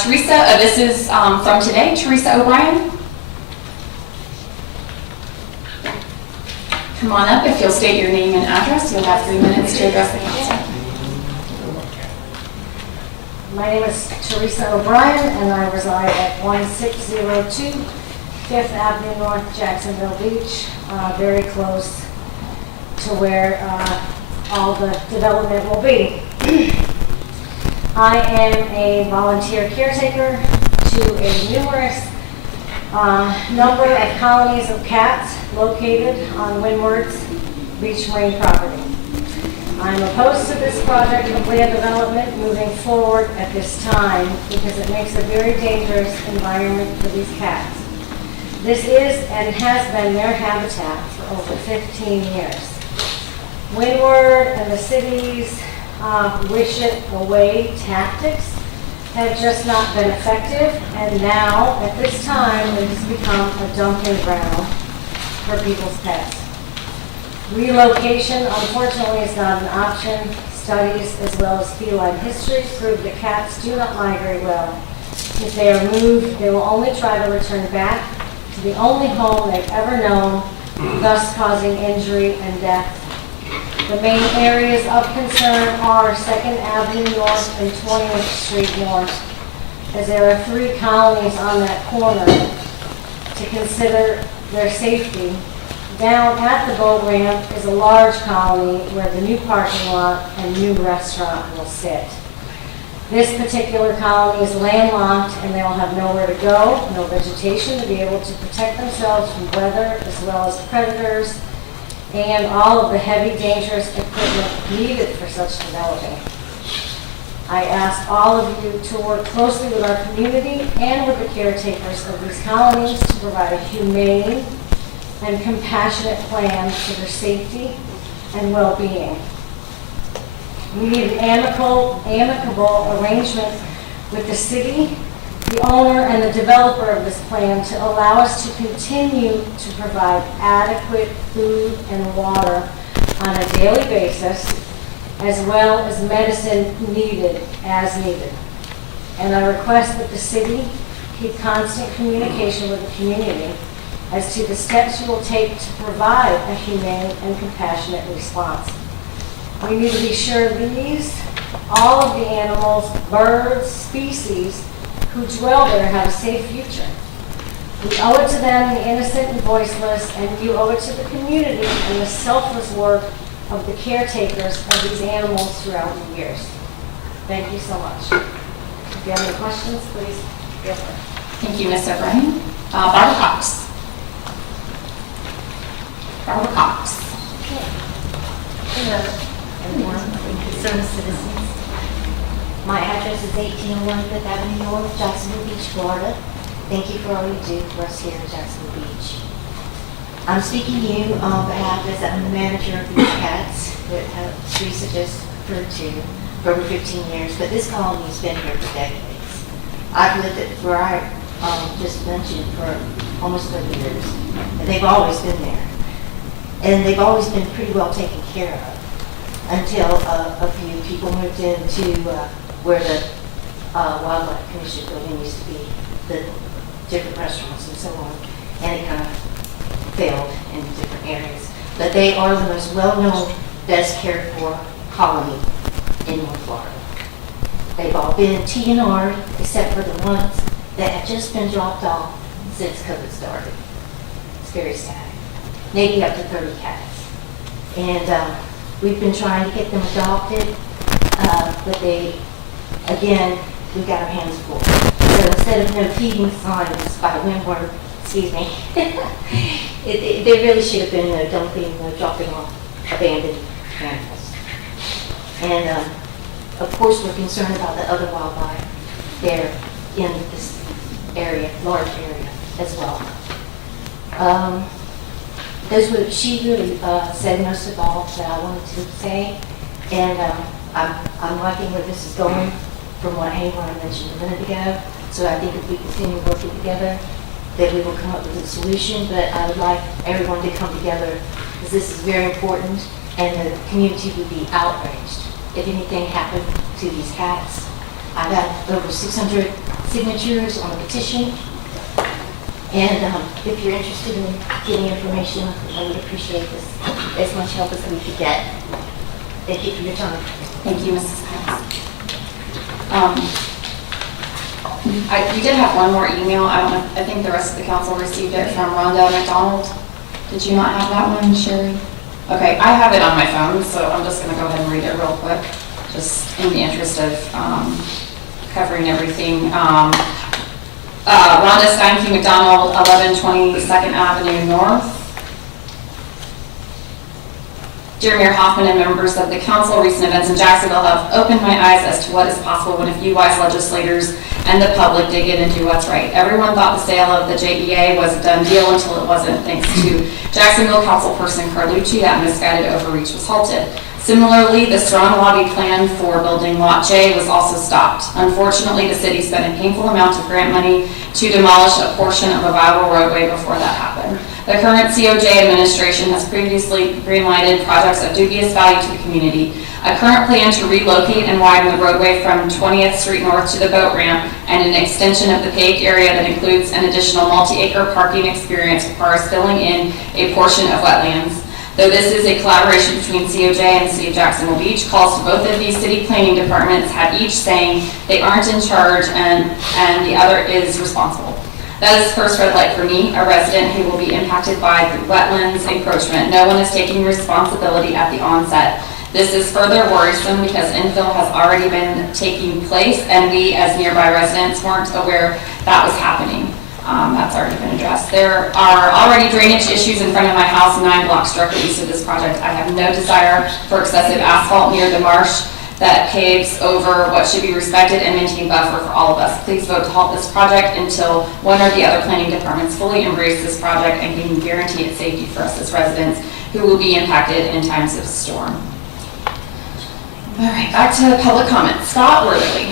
Teresa, this is from today, Teresa O'Brien. Come on up. If you'll state your name and address, you'll have 3 minutes to address the council. My name is Teresa O'Brien, and I reside at 1602 5th Avenue North, Jacksonville Beach, very close to where all the development will be. I am a volunteer caretaker to a numerous number of colonies of cats located on Windward's Beach Marine property. I'm opposed to this project of land development moving forward at this time because it makes a very dangerous environment for these cats. This is and has been their habitat for over 15 years. Windward and the city's wish it away tactics have just not been effective, and now, at this time, it has become a dumping ground for people's pets. Relocation, unfortunately, is not an option. Studies as well as feline histories prove that cats do not migrate well. If they are moved, they will only try to return back to the only home they've ever known, thus causing injury and death. The main areas of concern are 2nd Avenue North and 20th Street North, as there are 3 colonies on that corner. To consider their safety, Down at the boat ramp is a large colony where the new parking lot and new restaurant will sit. This particular colony is landlocked and they will have nowhere to go, no vegetation to be able to protect themselves from weather as well as predators and all of the heavy dangerous equipment needed for such developing. I ask all of you to work closely with our community and with the caretakers of these colonies to provide a humane and compassionate plan for their safety and well-being. We need an amicable arrangement with the city, the owner, and the developer of this plan to allow us to continue to provide adequate food and water on a daily basis, as well as medicine needed as needed. And I request that the city keep constant communication with the community as to the steps you will take to provide a humane and compassionate response. We need to be sure these, all of the animals, birds, species who dwell there have a safe future. We owe it to them, the innocent and voiceless, and you owe it to the community and the selfless work of the caretakers of these animals throughout the years. Thank you so much. If you have any questions, please feel free. Thank you, Ms. O'Brien. Barbara Cox. Barbara Cox. Hello, everyone, concerned citizens. My address is 1801 Fifth Avenue North, Jacksonville Beach, Florida. Thank you for all you do for us here in Jacksonville Beach. I'm speaking to you on behalf as I'm the manager of these cats that Teresa just referred to for over 15 years, but this colony has been here for decades. I've lived at where I just mentioned for almost 30 years, and they've always been there. And they've always been pretty well taken care of until a few people moved into where the Wildlife Commission building used to be, the different restaurants and so on, and it kind of failed in different areas. But they are the most well-known, best cared for colony in North Florida. They've all been TNR except for the ones that have just been dropped off since COVID started. It's very sad. Maybe up to 30 cats. And we've been trying to get them adopted, but again, we've got our hands full. So instead of no feeding signs by Windward, excuse me, there really should have been no dumping, no dropping off abandoned animals. And of course, we're concerned about the other wildlife there in this area, large area as well. She really said most of all that I wanted to say, and I'm liking where this is going from what Hayward mentioned a minute ago. So I think if we continue working together, that we will come up with a solution. But I would like everyone to come together because this is very important, and the community would be outraged if anything happened to these cats. I've got over 600 signatures on a petition. And if you're interested in getting information, I would appreciate this as much help as we could get. Thank you for your time. Thank you, Mrs. Cox. We did have one more email. I think the rest of the council received it from Rhonda McDonald. Did you not have that one, Sherry? Okay, I have it on my phone, so I'm just going to go ahead and read it real quick, just in the interest of covering everything. Rhonda Steinke McDonald, 1120 2nd Avenue North. Dear Mayor Hoffman and members of the council, recent events in Jacksonville have opened my eyes as to what is possible when a few wise legislators and the public dig in and do what's right. Everyone thought the sale of the JEA was a done deal until it wasn't, thanks to Jacksonville councilperson Carlucci. That misguided overreach was halted. Similarly, the strong lobby plan for building Lot J was also stopped. Unfortunately, the city spent a painful amount of grant money to demolish a portion of a viable roadway before that happened. The current COJ administration has previously greenlighted projects of dubious value to the community. A current plan to relocate and widen the roadway from 20th Street North to the boat ramp and an extension of the paved area that includes an additional multi-acre parking experience requires filling in a portion of wetlands. Though this is a collaboration between COJ and the City of Jacksonville Beach, calls to both of these city planning departments have each saying they aren't in charge and the other is responsible. That is first red light for me, a resident who will be impacted by the wetlands encroachment. No one is taking responsibility at the onset. This is further worrisome because infill has already been taking place, and we as nearby residents weren't aware that was happening. That's already been addressed. There are already drainage issues in front of my house 9 blocks directly east of this project. I have no desire for excessive asphalt near the marsh that paves over what should be respected and maintained buffer for all of us. Please vote to halt this project until one or the other planning departments fully embrace this project and can guarantee its safety for us as residents who will be impacted in times of storm. All right, back to public comment. Scott Worthley.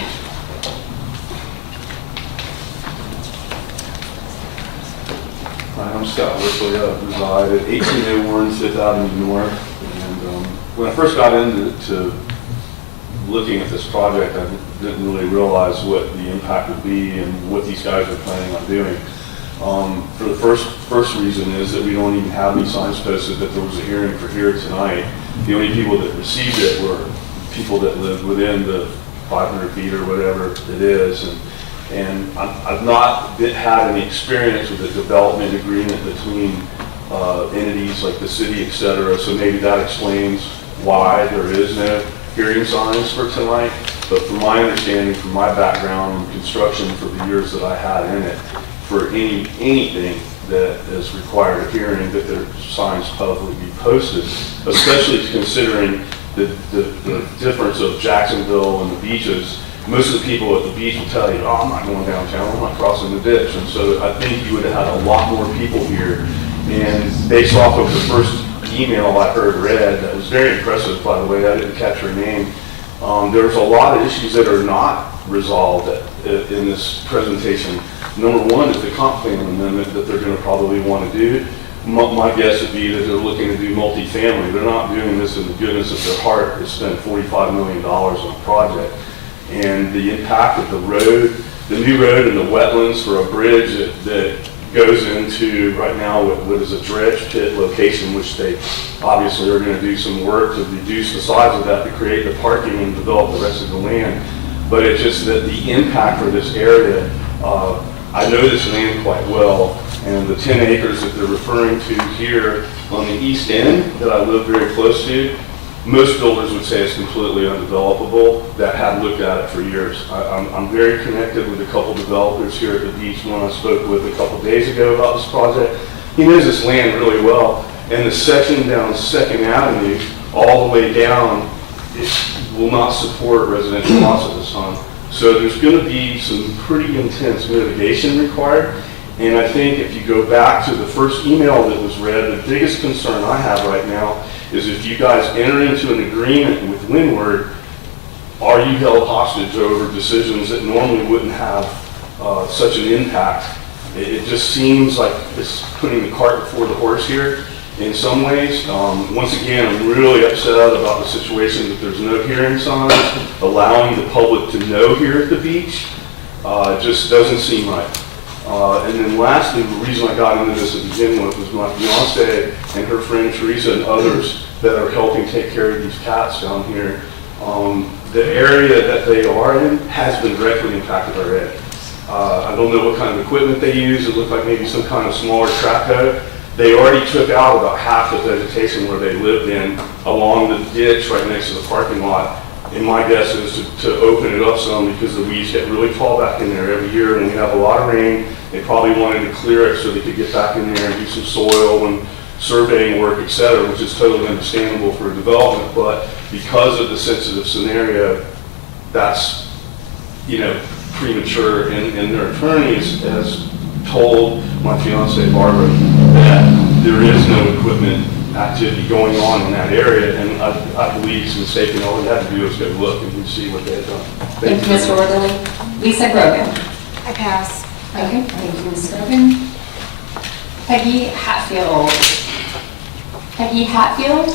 Hi, I'm Scott Worthley. I reside at 1801 Fifth Avenue North. And when I first got into looking at this project, I didn't really realize what the impact would be and what these guys are planning on doing. For the first reason is that we don't even have any signs posted that there was a hearing for here tonight. The only people that received it were people that lived within the 500 feet or whatever it is. And I've not had any experience with a development agreement between entities like the city, et cetera. So maybe that explains why there is no hearing signs for tonight. But from my understanding, from my background in construction for the years that I had in it, for anything that is required a hearing, that their signs publicly be posted, especially considering the difference of Jacksonville and the beaches. Most of the people at the beach will tell you, oh, I'm not going downtown, I'm not crossing the ditch. And so I think you would have had a lot more people here. And based off of the first email I heard read, that was very impressive, by the way, I didn't catch her name. There's a lot of issues that are not resolved in this presentation. Number one is the comp plan amendment that they're going to probably want to do. My guess would be that they're looking to do multifamily. They're not doing this in the goodness of their heart to spend $45 million on a project. And the impact of the road, the new road and the wetlands for a bridge that goes into right now what is a dredge pit location, which they obviously are going to do some work to reduce the size of that to create the parking and develop the rest of the land. But it's just that the impact for this area, I know this land quite well, and the 10 acres that they're referring to here on the east end that I live very close to, most builders would say it's completely undevelopable that have looked at it for years. I'm very connected with a couple developers here at the beach, one I spoke with a couple days ago about this project. He knows this land really well, and the section down 2nd Avenue all the way down, it will not support residential lots at this time. So there's going to be some pretty intense mitigation required. And I think if you go back to the first email that was read, the biggest concern I have right now is if you guys enter into an agreement with Windward, are you held hostage over decisions that normally wouldn't have such an impact? It just seems like it's putting the cart before the horse here in some ways. Once again, I'm really upset about the situation that there's no hearing signs allowing the public to know here at the beach. It just doesn't seem right. And then lastly, the reason I got into this to begin with was my fiance and her friend Teresa and others that are helping take care of these cats down here. The area that they are in has been directly impacted already. I don't know what kind of equipment they use. It looked like maybe some kind of smaller track hoe. They already took out about half the vegetation where they lived in along the ditch right next to the parking lot. And my guess is to open it up some because the weeds get really tall back in there every year and we have a lot of rain. They probably wanted to clear it so they could get back in there and do some soil and surveying work, et cetera, which is totally understandable for development. But because of the sensitive scenario, that's, premature. And their attorneys has told my fiance Barbara that there is no equipment activity going on in that area, and I believe he's mistaken. All we had to do is go look and see what they had done. Thank you, Mr. Worthley. Lisa Grogan. I pass. Okay, thank you, Ms. Grogan. Peggy Hatfield. Peggy Hatfield?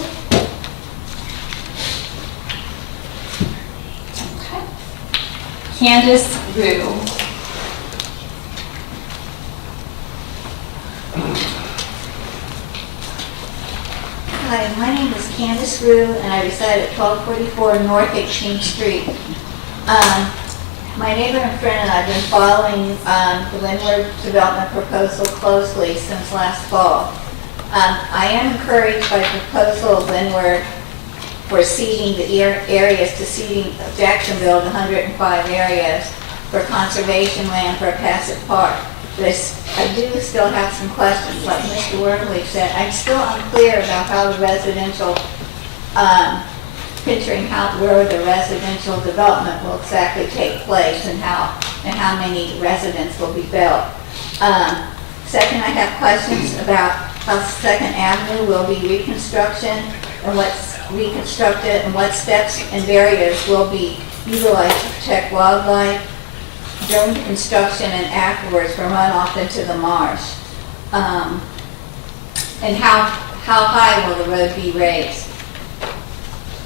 Okay. Candace Rue. Hi, my name is Candace Rue, and I reside at 1244 North Exchange Street. My neighbor and friend and I have been following the Windward development proposal closely since last fall. I am encouraged by the proposal of Windward for seeding the areas to seeding Jacksonville, the 105 areas for conservation land for a passive park. But I do still have some questions, like Mr. Worley said. I'm still unclear about how the residential, picturing where the residential development will exactly take place and how many residents will be built. Second, I have questions about how Second Avenue will be reconstruction and what's reconstructed and what steps and barriers will be utilized to protect wildlife during the construction and afterwards from runoff into the marsh. And how high will the road be raised?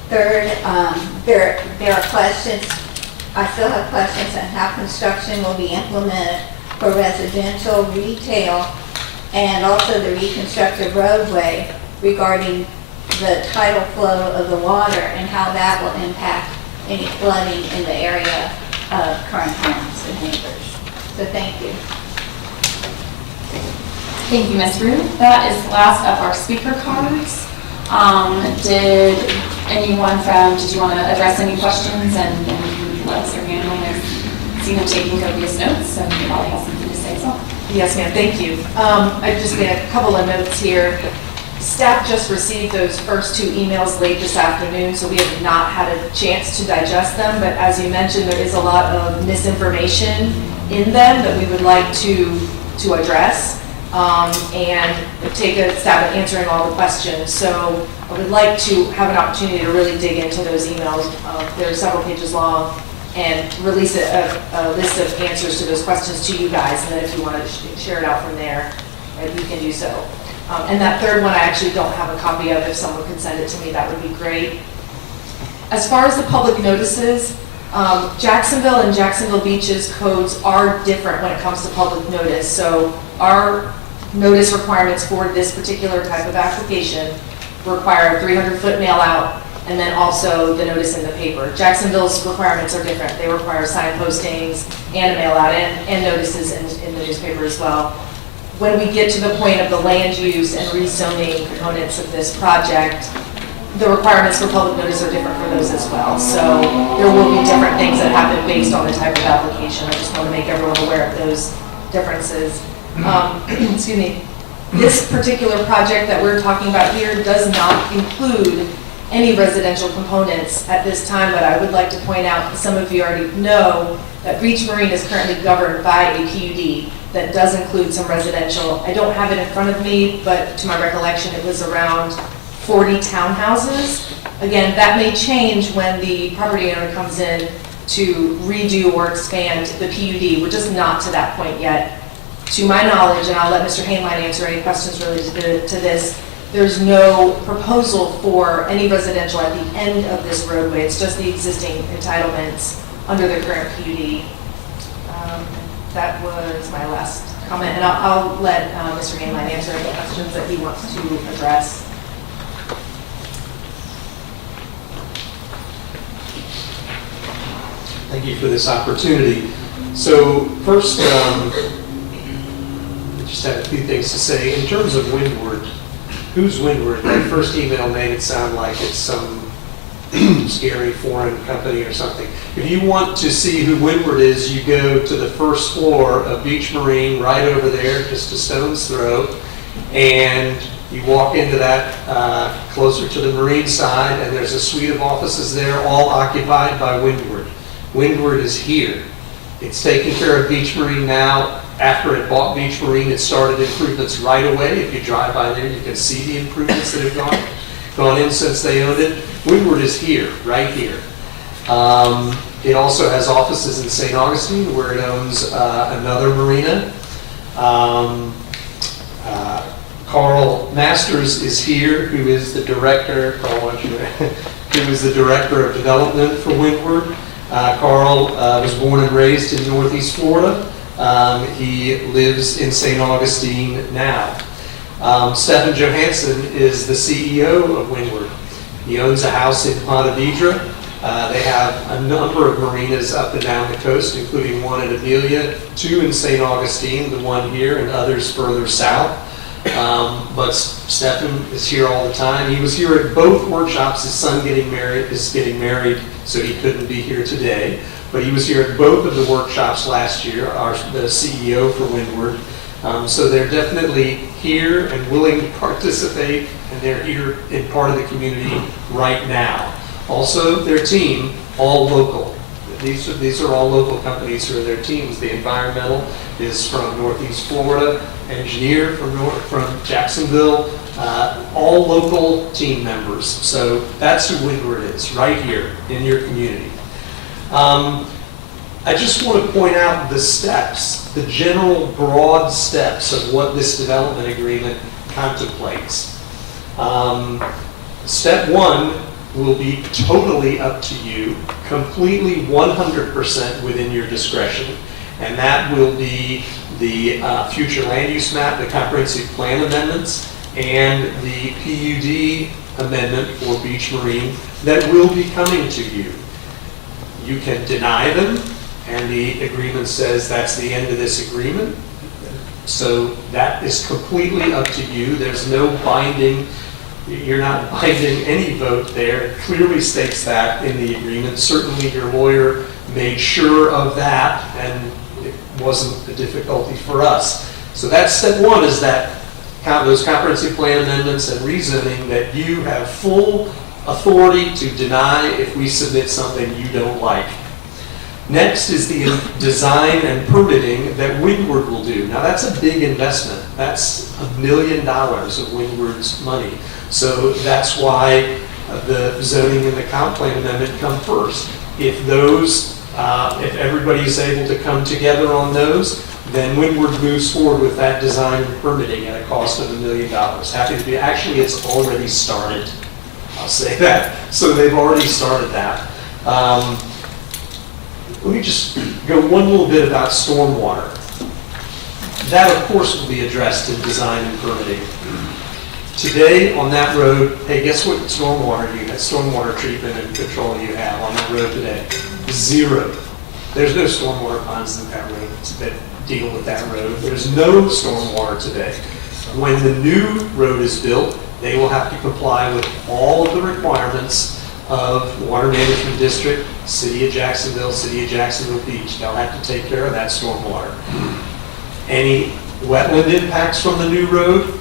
Third, there are questions, I still have questions on how construction will be implemented for residential, retail, and also the reconstructed roadway regarding the tidal flow of the water and how that will impact any flooding in the area of current homes and neighbors. So thank you. Thank you, Ms. Rue. That is the last of our speaker cards. Did you want to address any questions and let us handle it? I've seen him taking copious notes, so he probably has something to say as well. Yes, ma'am, thank you. I've just made a couple of notes here. Staff just received those first two emails late this afternoon, so we have not had a chance to digest them, but as you mentioned, there is a lot of misinformation in them that we would like to address and take a stab at answering all the questions. So I would like to have an opportunity to really dig into those emails. They're several pages long, and release a list of answers to those questions to you guys, and then if you want to share it out from there, you can do so. And that third one I actually don't have a copy of. If someone could send it to me, that would be great. As far as the public notices, Jacksonville and Jacksonville Beach's codes are different when it comes to public notice. So our notice requirements for this particular type of application require a 300-foot mail out and then also the notice in the paper. Jacksonville's requirements are different. They require sign postings and a mail out and notices in the newspaper as well. When we get to the point of the land use and rezoning components of this project, the requirements for public notice are different for those as well. So there will be different things that happen based on the type of application. I just want to make everyone aware of those differences. Excuse me. This particular project that we're talking about here does not include any residential components at this time, but I would like to point out, some of you already know, that Beach Marine is currently governed by a PUD that does include some residential. I don't have it in front of me, but to my recollection, it was around 40 townhouses. Again, that may change when the property owner comes in to redo or expand the PUD. We're just not to that point yet. To my knowledge, and I'll let Mr. Hainline answer any questions related to this, there's no proposal for any residential at the end of this roadway. It's just the existing entitlements under the current PUD. That was my last comment, and I'll let Mr. Hainline answer any questions that he wants to address. Thank you for this opportunity. So first, I just have a few things to say. In terms of Windward, who's Windward? That first email made it sound like it's some scary foreign company or something. If you want to see who Windward is, you go to the first floor of Beach Marine, right over there, just a stone's throw, and you walk into that closer to the marine side, and there's a suite of offices there, all occupied by Windward. Windward is here. It's taking care of Beach Marine now. After it bought Beach Marine, it started improvements right away. If you drive by there, you can see the improvements that have gone in since they owned it. Windward is here, right here. It also has offices in St. Augustine, where it owns another marina. Carl Masters is here, who is the director. Carl, why don't you? Who is the director of development for Windward. Carl was born and raised in Northeast Florida. He lives in St. Augustine now. Stephen Johansson is the CEO of Windward. He owns a house in Ponte Vedra. They have a number of marinas up and down the coast, including one at Amelia, 2 in St. Augustine, the one here, and others further south. But Stephen is here all the time. He was here at both workshops. His son is getting married, so he couldn't be here today. But he was here at both of the workshops last year, the CEO for Windward. So they're definitely here and willing to participate, and they're here in part of the community right now. Also, their team, all local. These are all local companies who are their teams. The environmental is from Northeast Florida, engineer from Jacksonville, all local team members. So that's who Windward is, right here in your community. I just want to point out the steps, the general broad steps of what this development agreement contemplates. Step 1 will be totally up to you, completely 100% within your discretion, and that will be the future land use map, the comprehensive plan amendments, and the PUD amendment for Beach Marine that will be coming to you. You can deny them, and the agreement says that's the end of this agreement. So that is completely up to you. There's no binding. You're not binding any vote there. It clearly states that in the agreement. Certainly your lawyer made sure of that, and it wasn't a difficulty for us. So that's step 1, is that those comprehensive plan amendments and rezoning, that you have full authority to deny if we submit something you don't like. Next is the design and permitting that Windward will do. Now that's a big investment. That's $1 million of Windward's money. So that's why the zoning and the comp plan amendment come first. If everybody's able to come together on those, then Windward moves forward with that design and permitting at a cost of $1 million. Happy to be, actually it's already started. I'll say that. So they've already started that. Let me just go one little bit about stormwater. That, of course, will be addressed in design and permitting. Today, on that road, hey, guess what stormwater treatment and control you have on that road today? 0. There's no stormwater ponds in that road that deal with that road. There's no stormwater today. When the new road is built, they will have to comply with all of the requirements of Water Management District, City of Jacksonville Beach. They'll have to take care of that stormwater. Any wetland impacts from the new road,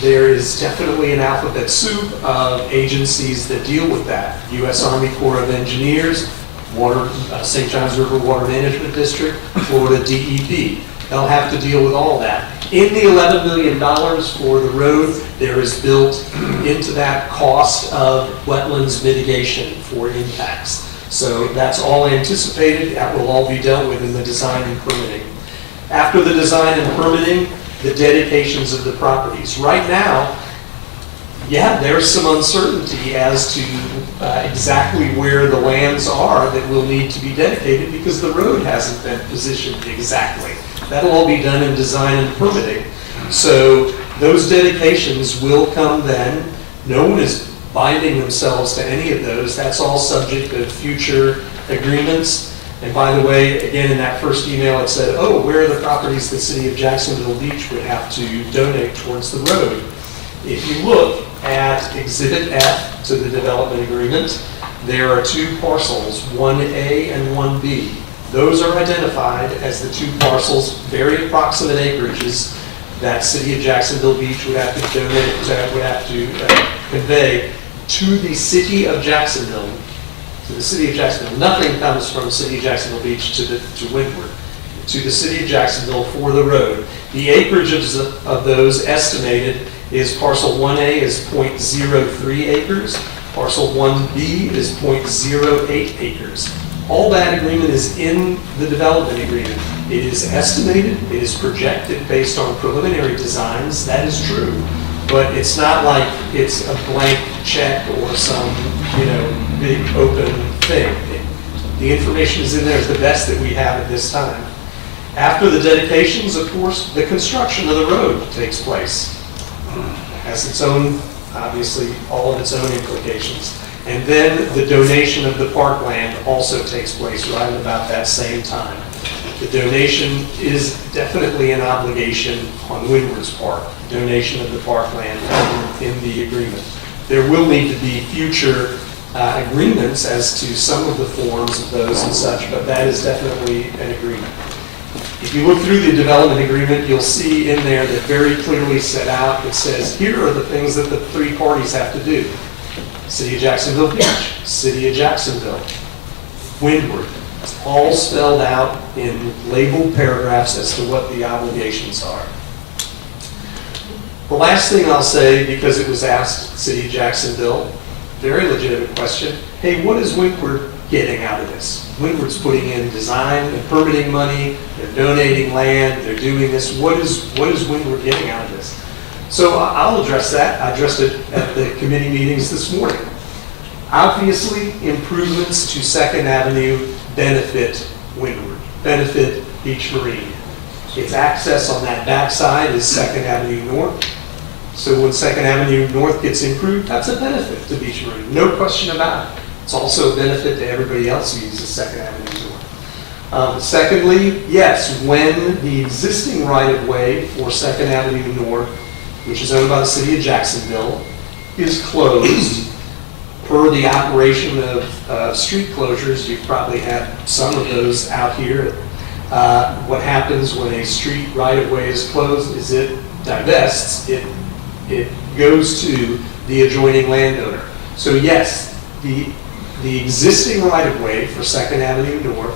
there is definitely an alphabet soup of agencies that deal with that. U.S. Army Corps of Engineers, St. Johns River Water Management District, Florida DEP. They'll have to deal with all that. In the $11 million for the road, there is built into that cost of wetlands mitigation for impacts. So that's all anticipated. That will all be dealt with in the design and permitting. After the design and permitting, the dedications of the properties. Right now, yeah, there's some uncertainty as to exactly where the lands are that will need to be dedicated because the road hasn't been positioned exactly. That'll all be done in design and permitting. So those dedications will come then. No one is binding themselves to any of those. That's all subject to future agreements. And by the way, again, in that first email, it said, oh, where are the properties the City of Jacksonville Beach would have to donate towards the road? If you look at Exhibit F to the development agreement, there are 2 parcels, 1A and 1B. Those are identified as the 2 parcels, very approximate acreages, that City of Jacksonville Beach would have to donate, would have to convey to the City of Jacksonville. To the City of Jacksonville. Nothing comes from City of Jacksonville Beach to Windward. To the City of Jacksonville for the road. The acreage of those estimated is parcel 1A is 0.03 acres. Parcel 1B is 0.08 acres. All that agreement is in the development agreement. It is estimated, it is projected based on preliminary designs. That is true. But it's not like it's a blank check or some, big open thing. The information is in there is the best that we have at this time. After the dedications, of course, the construction of the road takes place. It has its own, obviously, all of its own implications. And then the donation of the parkland also takes place right at about that same time. The donation is definitely an obligation on Windward's part, donation of the parkland in the agreement. There will need to be future agreements as to some of the forms of those and such, but that is definitely an agreement. If you look through the development agreement, you'll see in there that very clearly set out, it says, here are the things that the three parties have to do. City of Jacksonville Beach, City of Jacksonville, Windward. It's all spelled out in labeled paragraphs as to what the obligations are. The last thing I'll say, because it was asked, City of Jacksonville, very legitimate question, hey, what is Windward getting out of this? Windward's putting in design and permitting money, they're donating land, they're doing this. What is Windward getting out of this? So I'll address that. I addressed it at the committee meetings this morning. Obviously, improvements to 2nd Avenue benefit Windward, benefit Beach Marine. Its access on that backside is 2nd Avenue North. So when 2nd Avenue North gets improved, that's a benefit to Beach Marine, no question about it. It's also a benefit to everybody else who uses 2nd Avenue North. Secondly, yes, when the existing right-of-way for 2nd Avenue North, which is owned by the City of Jacksonville, is closed, per the operation of street closures, you've probably had some of those out here. What happens when a street right-of-way is closed is it divests, it goes to the adjoining landowner. So yes, the existing right-of-way for 2nd Avenue North,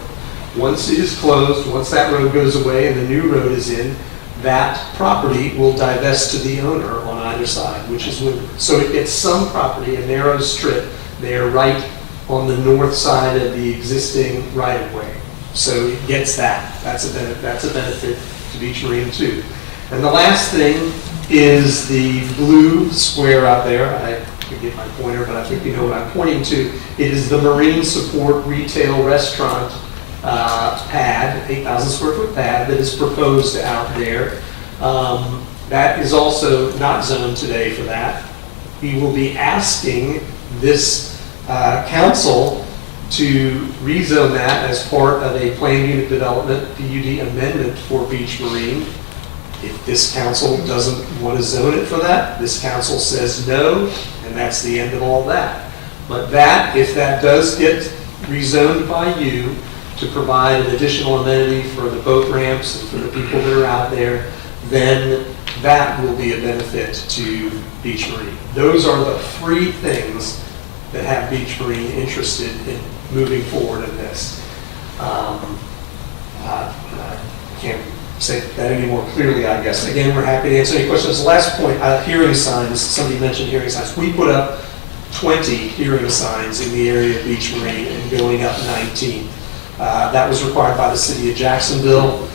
once it is closed, once that road goes away and the new road is in, that property will divest to the owner on either side, which is Windward. So it gets some property, a narrow strip, there right on the north side of the existing right-of-way. So it gets that. That's a benefit to Beach Marine too. And the last thing is the blue square out there. I forget my pointer, but I think you know what I'm pointing to. It is the Marine Support Retail Restaurant pad, 8,000 square foot pad that is proposed out there. That is also not zoned today for that. We will be asking this council to rezone that as part of a planned unit development PUD amendment for Beach Marine. If this council doesn't want to zone it for that, this council says no, and that's the end of all that. But that, if that does get rezoned by you to provide an additional amenity for the boat ramps and for the people that are out there, then that will be a benefit to Beach Marine. Those are the three things that have Beach Marine interested in moving forward in this. I can't say that any more clearly, I guess. Again, we're happy to answer any questions. Last point, hearing signs. Somebody mentioned hearing signs. We put up 20 hearing signs in the area of Beach Marine and going up 19. That was required by the City of Jacksonville.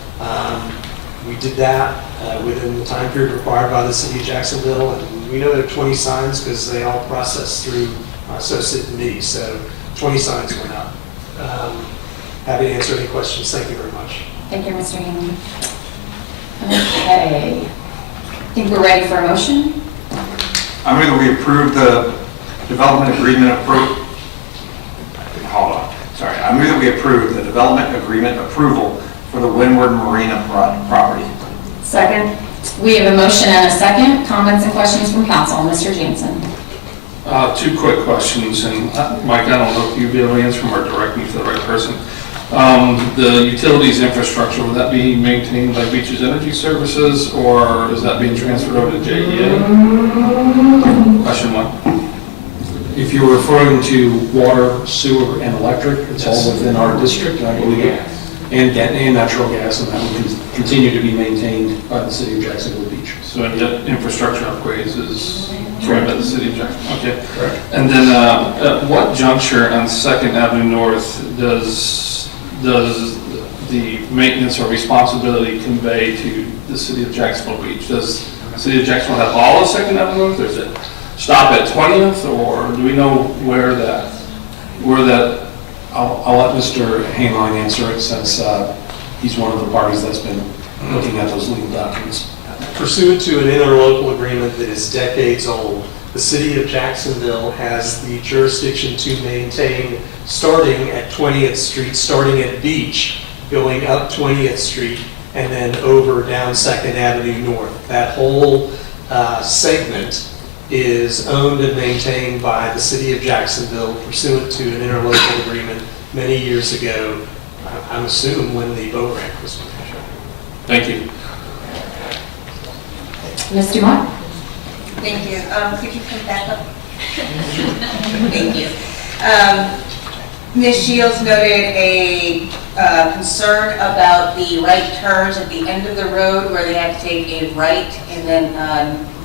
We did that within the time period required by the City of Jacksonville. And we know there are 20 signs because they all process through my associate and me. So 20 signs went up. Happy to answer any questions. Thank you very much. Thank you, Mr. Hanley. Okay. I think we're ready for a motion. I move that we approve the development agreement I move that we approve the development agreement approval for the Windward Marina property. Second. We have a motion and a second. Comments and questions from council. Mr. Jansen. Two quick questions, and Mike, I don't know if you'd be able to answer them or direct me to the right person. The utilities infrastructure, will that be maintained by Beaches Energy Services, or is that being transferred over to JEA? Question one. If you're referring to water, sewer, and electric, it's all within our district, I believe, and natural gas, and that will continue to be maintained by the City of Jacksonville Beach. So any infrastructure upgrades is right by the City of Jacksonville? Okay. Correct. And then at what juncture on 2nd Avenue North does the maintenance or responsibility convey to the City of Jacksonville Beach? Does the City of Jacksonville have all of 2nd Avenue North, or does it stop at 20th, or do we know where that, I'll let Mr. Hainline answer it since he's one of the parties that's been looking at those legal documents. Pursuant to an interlocal agreement that is decades old, the city of Jacksonville has the jurisdiction to maintain, starting at 20th Street, starting at Beach, going up 20th Street, and then over down 2nd Avenue North. That whole segment is owned and maintained by the city of Jacksonville pursuant to an interlocal agreement many years ago, I'm assuming when the boat ramp was finished. Thank you. Ms. Dumont? Thank you. Could you come back up? Thank you. Ms. Shields noted a concern about the right turns at the end of the road where they have to take a right and then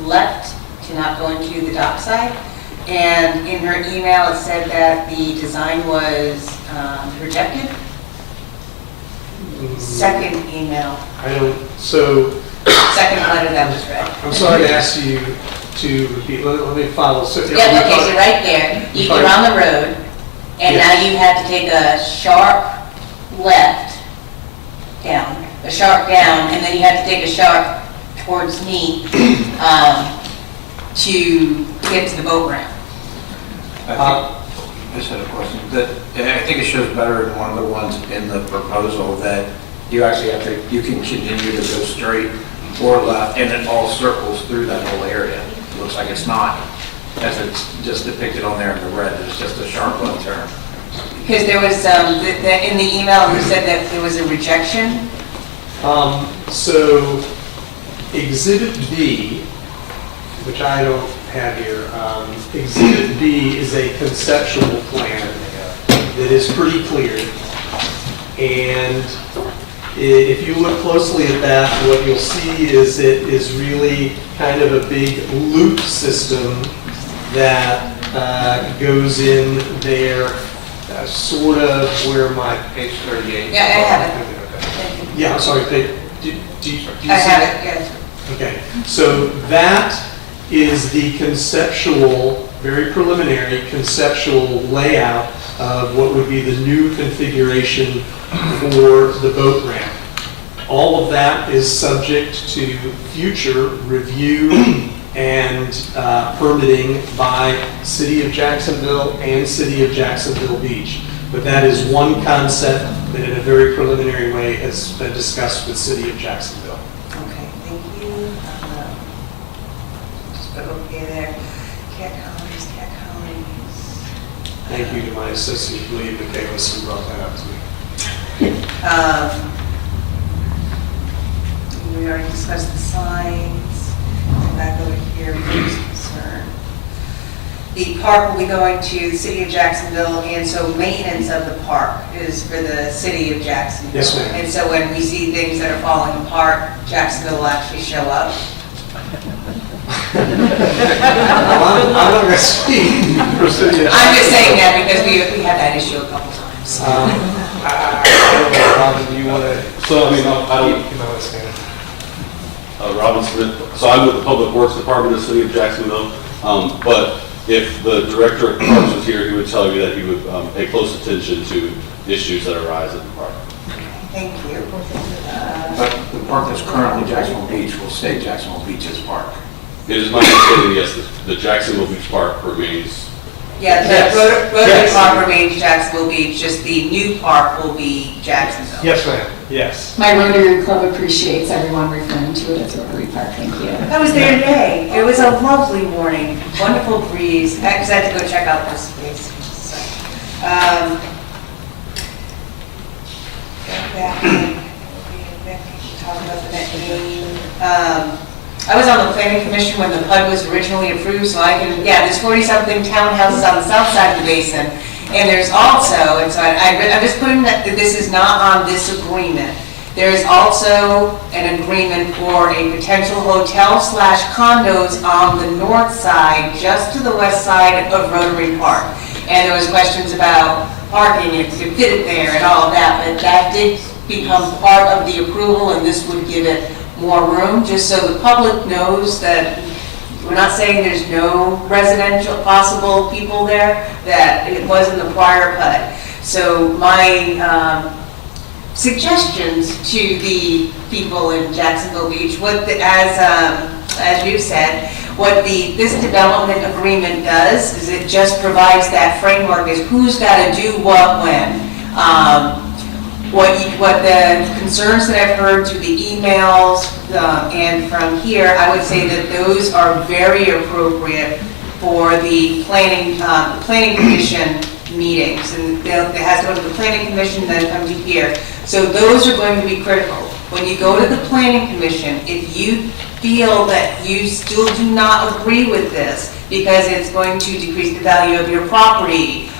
left to not go into the dockside. And in her email, it said that the design was rejected. Second email. Second letter that was read. I'm sorry to ask you to repeat, let me follow. So, Yeah, okay, so right there, you're on the road, and now you have to take a sharp left down, a sharp down, and then you have to take a sharp towards me to get to the boat ramp. I just had a question. I think it shows better in one of the ones in the proposal that you actually have to, you can continue to go straight or left, and it all circles through that whole area. It looks like it's not, as it's just depicted on there in the red, it's just a sharp left turn. Because there was, in the email, you said that there was a rejection. So Exhibit B, which I don't have here, Exhibit B is a conceptual plan that is pretty clear. And if you look closely at that, what you'll see is it is really kind of a big loop system that goes in there, sort of where my Page 38. Yeah, I have it. Yeah, I'm sorry, do you see I have that? it, yes. Okay, so that is the conceptual, very preliminary conceptual layout of what would be the new configuration for the boat ramp. All of that is subject to future review and permitting by City of Jacksonville and City of Jacksonville Beach. But that is one concept that in a very preliminary way has been discussed with City of Jacksonville. Okay, thank you. Just put okay there. Cat colonies, cat colonies. Thank you to my associate, William McCalis, who brought that up to me. We already discussed the signs. Back over here, who's concerned. The park will be going to the City of Jacksonville, and so maintenance of the park is for the City of Jacksonville. Yes, ma'am. And so when we see things that are falling apart, Jacksonville will actually show up. I'm not going to speak for City of I'm just saying that because we had that issue a couple times. I don't know, Robin, do you want to? So, I mean, I don't, Robin Smith, so I'm with the Public Works Department of the City of Jacksonville, but if the Director of Parks was here, he would tell you that he would pay close attention to issues that arise in the park. Thank you. But the park that's currently Jacksonville Beach will stay Jacksonville Beach's park. It is my understanding, yes, the Jacksonville Beach Park remains. Yeah, Yes. the Rotary Yes. Park remains Jacksonville Beach, just the new park will be Jacksonville. Yes, ma'am, yes. My Rotary Club appreciates everyone referring to it as Rotary Park, thank you. I was there today. It was a lovely morning, wonderful breeze, because I had to go check out those spaces. So, talk about the net gain. I was on the planning commission when the PUD was originally approved, so I can, there's 40-something townhouses on the south side of the basin. And there's also, and so I'm just putting that, this is not on this agreement. There is also an agreement for a potential hotel/condos on the north side, just to the west side of Rotary Park. And there was questions about parking, if you could fit it there and all of that, but that did become part of the approval, and this would give it more room, just so the public knows that we're not saying there's no residential possible people there, that it was in the prior PUD. So my suggestions to the people in Jacksonville Beach, as you said, What this development agreement does is it just provides that framework is who's got to do what when. What the concerns that I've heard through the emails and from here, I would say that those are very appropriate for the planning commission meetings, and it has to go to the planning commission, then come to here. So those are going to be critical. When you go to the planning commission, if you feel that you still do not agree with this because it's going to decrease the value of your property,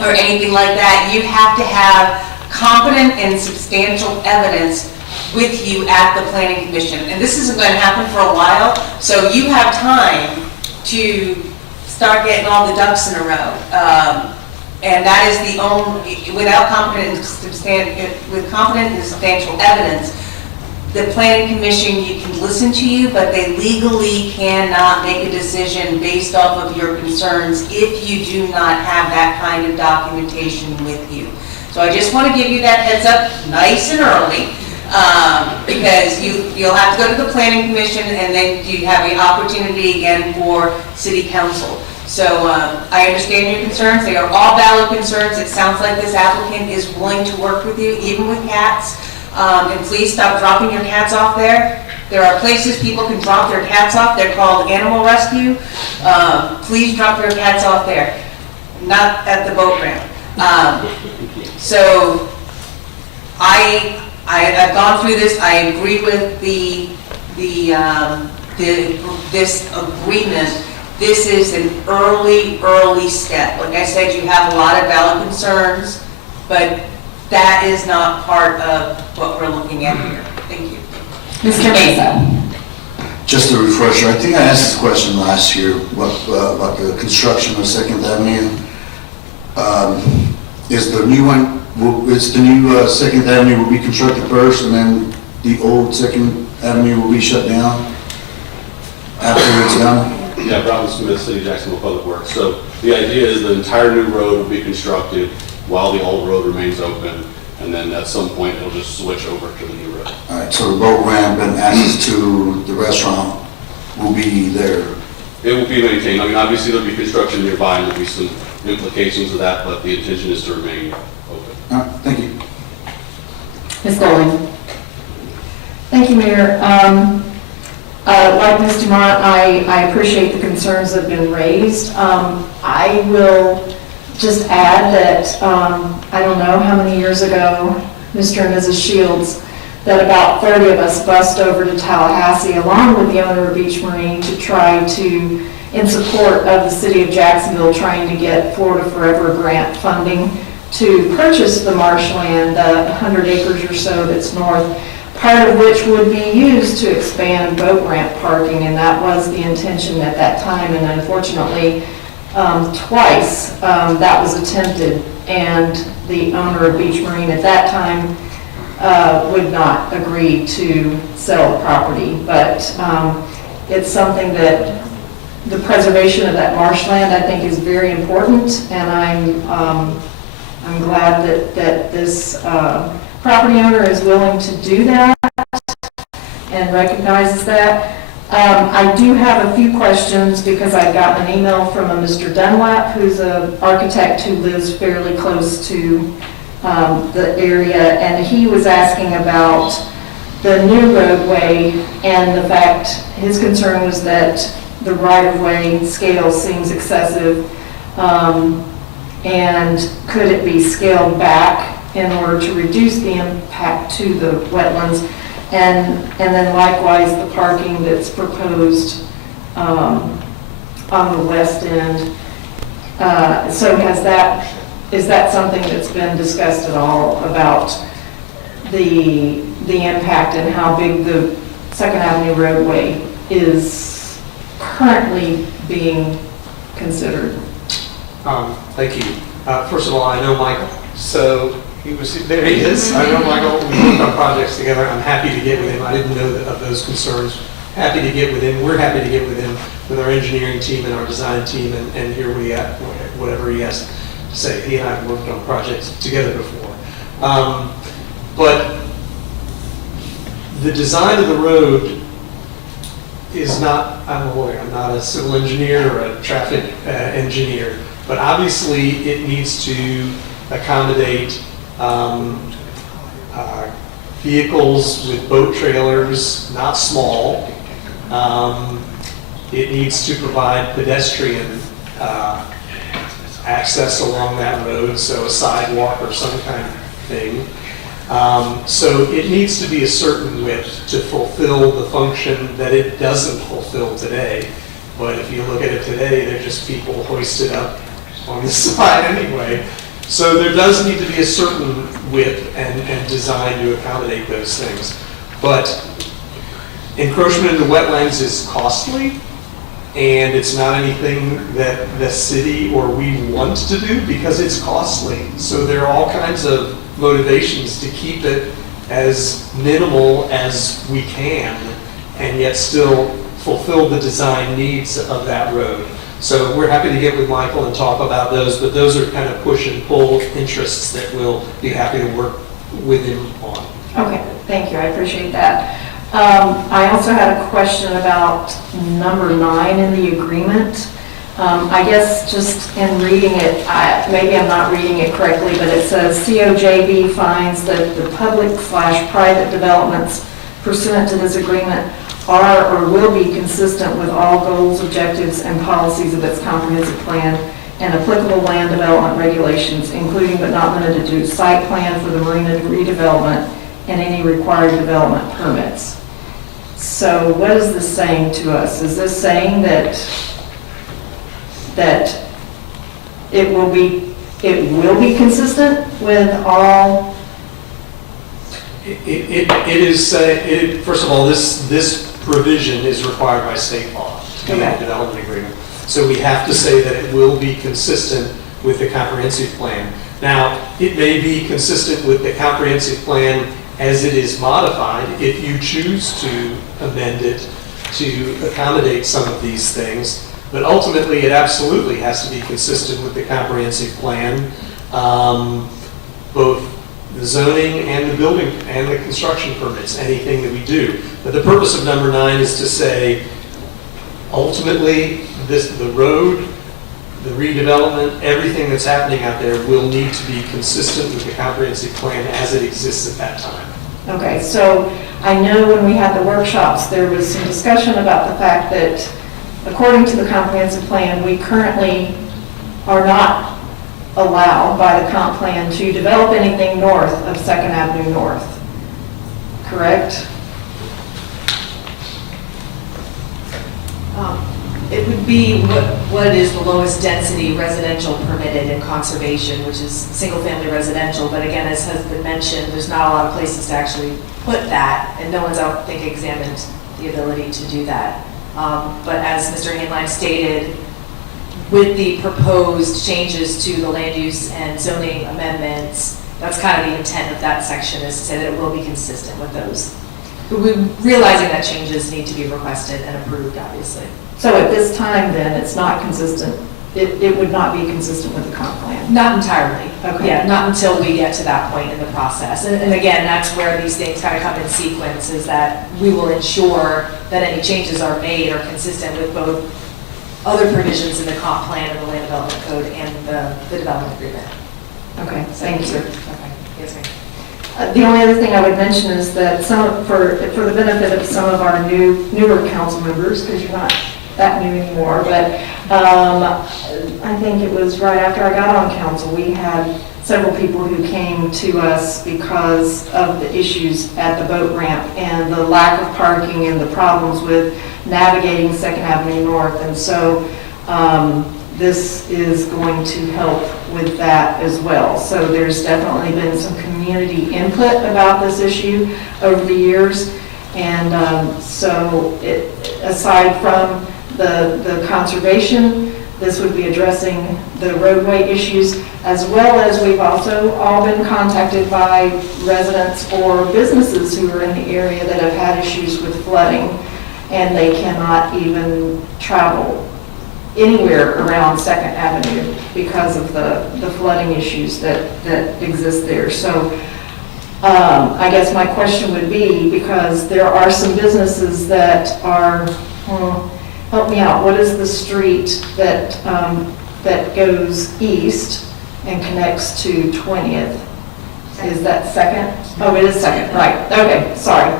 or anything like that, you have to have competent and substantial evidence with you at the planning commission. And this isn't going to happen for a while, so you have time to start getting all the ducks in a row. And that is the only, without competent and substantial evidence, the planning commission, you can listen to you, but they legally cannot make a decision based off of your concerns if you do not have that kind of documentation with you. So I just want to give you that heads up nice and early, because you'll have to go to the planning commission, and then you have the opportunity again for city council. So I understand your concerns. They are all valid concerns. It sounds like this applicant is willing to work with you, even with cats. And please stop dropping your cats off there. There are places people can drop their cats off. They're called animal rescue. Please drop your cats off there, not at the boat ramp. So I've gone through this. I agree with this agreement. This is an early step. Like I said, you have a lot of valid concerns, but that is not part of what we're looking at here. Thank you. Mr. Mesa. Just a refresher, I think I asked this question last year about the construction of Second Avenue. Is the new one, is the new Second Avenue will be constructed first, and then the old Second Avenue will be shut down after it's done? Yeah, Robin Smith, City of Jacksonville Public Works. So the idea is the entire new road will be constructed while the old road remains open, and then at some point it'll just switch over to the new road. All right, so the boat ramp and access to the restaurant will be there? It will be maintained. I mean, obviously there'll be construction nearby and there'll be some implications of that, but the intention is to remain open. All right, thank you. Ms. Golding. Thank you, Mayor. Like Ms. Dumont, I appreciate the concerns that have been raised. I will just add that, I don't know how many years ago, Mr. and Mrs. Shields, that about 30 of us bussed over to Tallahassee along with the owner of Beach Marine to try to, in support of the city of Jacksonville, trying to get Florida Forever grant funding to purchase the marshland, 100 acres or so that's north, part of which would be used to expand boat ramp parking, and that was the intention at that time, and unfortunately, twice that was attempted, and the owner of Beach Marine at that time would not agree to sell the property. But it's something that the preservation of that marshland, I think, is very important, and I'm glad that this property owner is willing to do that and recognizes that. I do have a few questions because I got an email from a Mr. Dunlap, who's an architect who lives fairly close to the area, and he was asking about the new roadway, and the fact, his concern was that the right-of-way scale seems excessive, and could it be scaled back in order to reduce the impact to the wetlands, and then likewise the parking that's proposed on the west end. So is that something that's been discussed at all about the impact and how big the Second Avenue roadway is currently being considered? Thank you. First of all, I know Michael, so there he is. I know Michael. We worked on projects together. I'm happy to get with him. I didn't know of those concerns. Happy to get with him. We're happy to get with him, with our engineering team and our design team, and here we at whatever he has to say. He and I have worked on projects together before. But the design of the road is not, I'm a lawyer, I'm not a civil engineer or a traffic engineer, but obviously it needs to accommodate vehicles with boat trailers, not small. It needs to provide pedestrian access along that road, so a sidewalk or some kind of thing. So it needs to be a certain width to fulfill the function that it doesn't fulfill today. But if you look at it today, they're just people hoisted up on the side anyway. So there does need to be a certain width and design to accommodate those things. But encroachment into wetlands is costly, and it's not anything that the city or we want to do because it's costly. So there are all kinds of motivations to keep it as minimal as we can and yet still fulfill the design needs of that road. So we're happy to get with Michael and talk about those, but those are kind of push and pull interests that we'll be happy to work with him on. Okay, thank you, I appreciate that. I also had a question about number 9 in the agreement. I guess just in reading it, maybe I'm not reading it correctly, but it says COJB finds that the public/private developments pursuant to this agreement are or will be consistent with all goals, objectives, and policies of its comprehensive plan and applicable land development regulations, including but not limited to site plan for the marina redevelopment and any required development permits. So what is this saying to us? Is this saying that it will be consistent with all? It is, first of all, this provision is required by state law to be in a development agreement. So we have to say that it will be consistent with the comprehensive plan. Now, it may be consistent with the comprehensive plan as it is modified if you choose to amend it to accommodate some of these things. But ultimately, it absolutely has to be consistent with the comprehensive plan, both the zoning and the building and the construction permits, anything that we do. But the purpose of number 9 is to say, ultimately, the road, the redevelopment, everything that's happening out there will need to be consistent with the comprehensive plan as it exists at that time. Okay, so I know when we had the workshops, there was some discussion about the fact that according to the comprehensive plan, we currently are not allowed by the comp plan to develop anything north of 2nd Avenue North, correct? It would be what is the lowest density residential permitted in conservation, which is single-family residential. But again, as has been mentioned, there's not a lot of places to actually put that, and no one's, I don't think, examined the ability to do that. But as Mr. Hainline stated, with the proposed changes to the land use and zoning amendments, that's kind of the intent of that section, is to say that it will be consistent with those. We're realizing that changes need to be requested and approved, obviously. So at this time, then, it's not consistent, it would not be consistent with the comp plan? Not entirely. Okay. Yeah, not until we get to that point in the process. And again, that's where these things kind of come in sequence, is that we will ensure that any changes are made are consistent with both other provisions in the comp plan and the land development code and the development agreement. Okay, thank you. Okay, yes, ma'am. The only other thing I would mention is that for the benefit of some of our newer council members, because you're not that new anymore, but I think it was right after I got on council, we had several people who came to us because of the issues at the boat ramp and the lack of parking and the problems with navigating 2nd Avenue North. And so this is going to help with that as well. So there's definitely been some community input about this issue over the years. And so aside from the conservation, this would be addressing the roadway issues, as well as we've also all been contacted by residents or businesses who are in the area that have had issues with flooding, and they cannot even travel anywhere around 2nd Avenue because of the flooding issues that exist there. So I guess my question would be, because there are some businesses that are Help me out, what is the street that, that goes east and connects to 20th? Is that Second? Oh, it is Second, right, okay, sorry.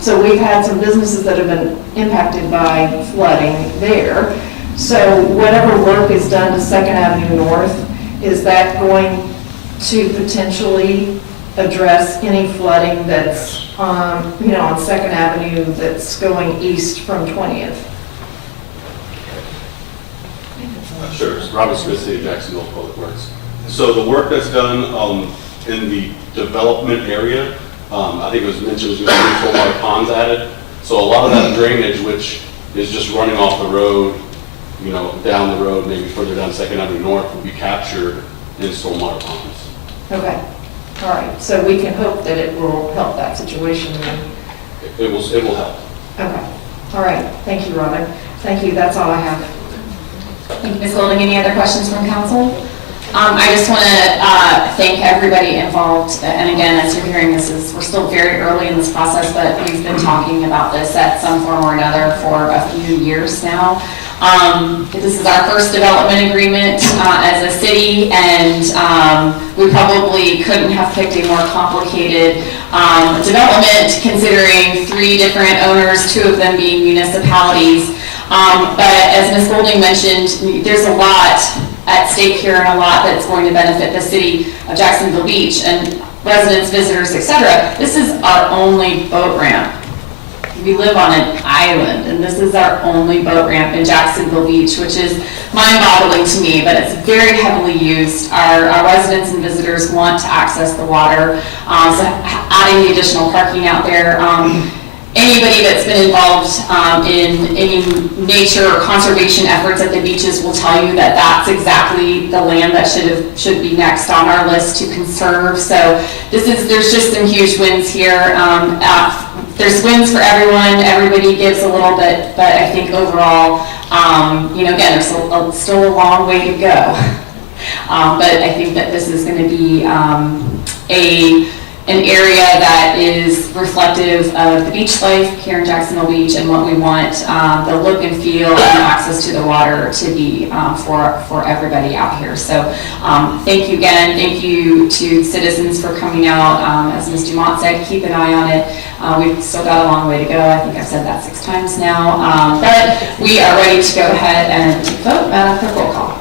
So we've had some businesses that have been impacted by flooding there. So whatever work is done to Second Avenue North, is that going to potentially address any flooding that's, on Second Avenue that's going east from 20th? Sure, it's Robert Smith, City of Jacksonville Public Works. So the work that's done in the development area, I think it was mentioned there's going to be stormwater ponds added. So a lot of that drainage, which is just running off the road, down the road, maybe further down Second Avenue North, will be captured in stormwater ponds. Okay, all right, so we can hope that it will help that situation then. It will help. Okay, all right, thank you, Robin. Thank you, that's all I have. Thank you, Ms. Golding. Any other questions from council? I just want to thank everybody involved. And again, as you're hearing, we're still very early in this process, but we've been talking about this at some form or another for a few years now. This is our first development agreement as a city, and we probably couldn't have picked a more complicated development, considering 3 different owners, 2 of them being municipalities. But as Ms. Golding mentioned, there's a lot at stake here and a lot that's going to benefit the city of Jacksonville Beach and residents, visitors, etc. This is our only boat ramp. We live on an island, and this is our only boat ramp in Jacksonville Beach, which is mind-boggling to me, but it's very heavily used. Our residents and visitors want to access the water, so adding the additional parking out there. Anybody that's been involved in any nature or conservation efforts at the beaches will tell you that that's exactly the land that should be next on our list to conserve. So there's just some huge wins here. There's wins for everyone. Everybody gives a little bit, but I think overall, again, there's still a long way to go. But I think that this is going to be an area that is reflective of the beach life here in Jacksonville Beach and what we want the look and feel and access to the water to be for everybody out here. So thank you again. Thank you to citizens for coming out. As Ms. Dumont said, keep an eye on it. We've still got a long way to go. I think I've said that 6 times now. But we are ready to go ahead and vote. Madam Clerk, roll call.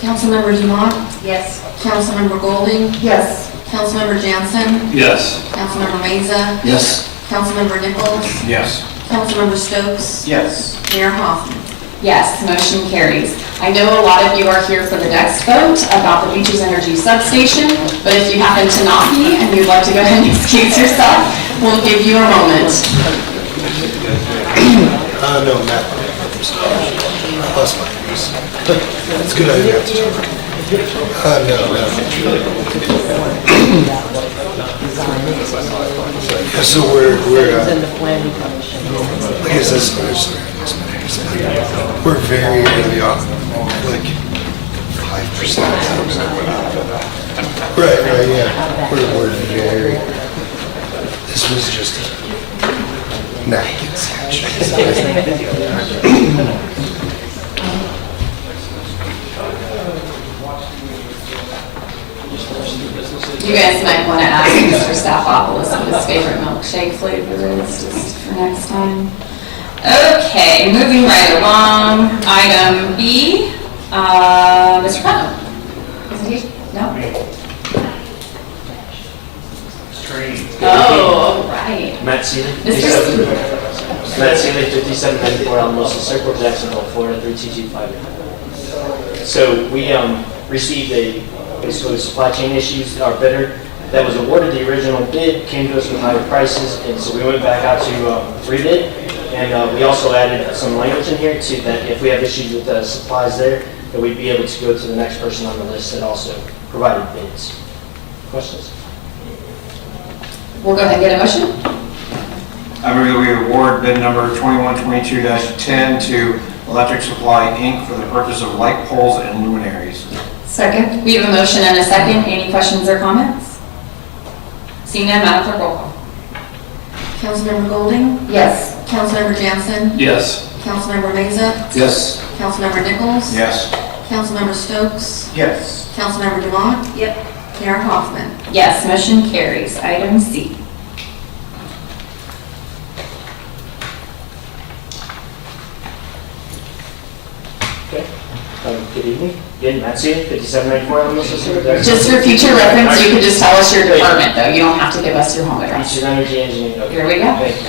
Councilmember Dumont? Yes. Councilmember Golding? Yes. Councilmember Jansen? Yes. Councilmember Meza? Yes. Councilmember Nichols? Yes. Councilmember Stokes? Yes. Mayor Hoffman? Yes, motion carries. I know a lot of you are here for the next vote about the Beaches Energy Substation, but if you happen to not be and you'd like to go ahead and excuse yourself, we'll give you a moment. No, Matt. Plus my face. It's good I didn't have to talk. No. Yeah, so we're like I said, we're very early on, like 5%. Right, yeah. We're very, this was just a napkin sketch. You guys might want to ask Mr. Staphopoulos what his favorite milkshake flavor is, just for next time. Okay, moving right along. Item B, Mr. Putnam. Is he? No? Oh, right. Matt Seeley. Mr. Matt Seeley, 5794 Alamosa Circle, Jacksonville, Florida, 32258. So we received basically supply chain issues. Our bidder that was awarded the original bid came to us with higher prices, and so we went back out to rebid, and we also added some language in here to that if we have issues with the supplies there, that we'd be able to go to the next person on the list that also provided bids. Questions? We'll go ahead and get a motion. I move that we award bid number 2122-10 to Electric Supply, Inc. for the purchase of light poles and luminaries. Second. We have a motion and a second. Any questions or comments? Seeing none, Madam Clerk, roll call. Councilmember Golding? Yes. Councilmember Jansen? Yes. Councilmember Meza? Yes. Councilmember Nichols? Yes. Councilmember Stokes? Yes. Councilmember Dumont? Yep. Mayor Hoffman? Yes, motion carries. Item C. Okay. Good evening. Again, Matt Sealy, 5794 Alamos Sewer. Just for future reference, you could just tell us your department, though. You don't have to give us your home address. Beach and Energy Engineering. Okay. Here we go. Thank you.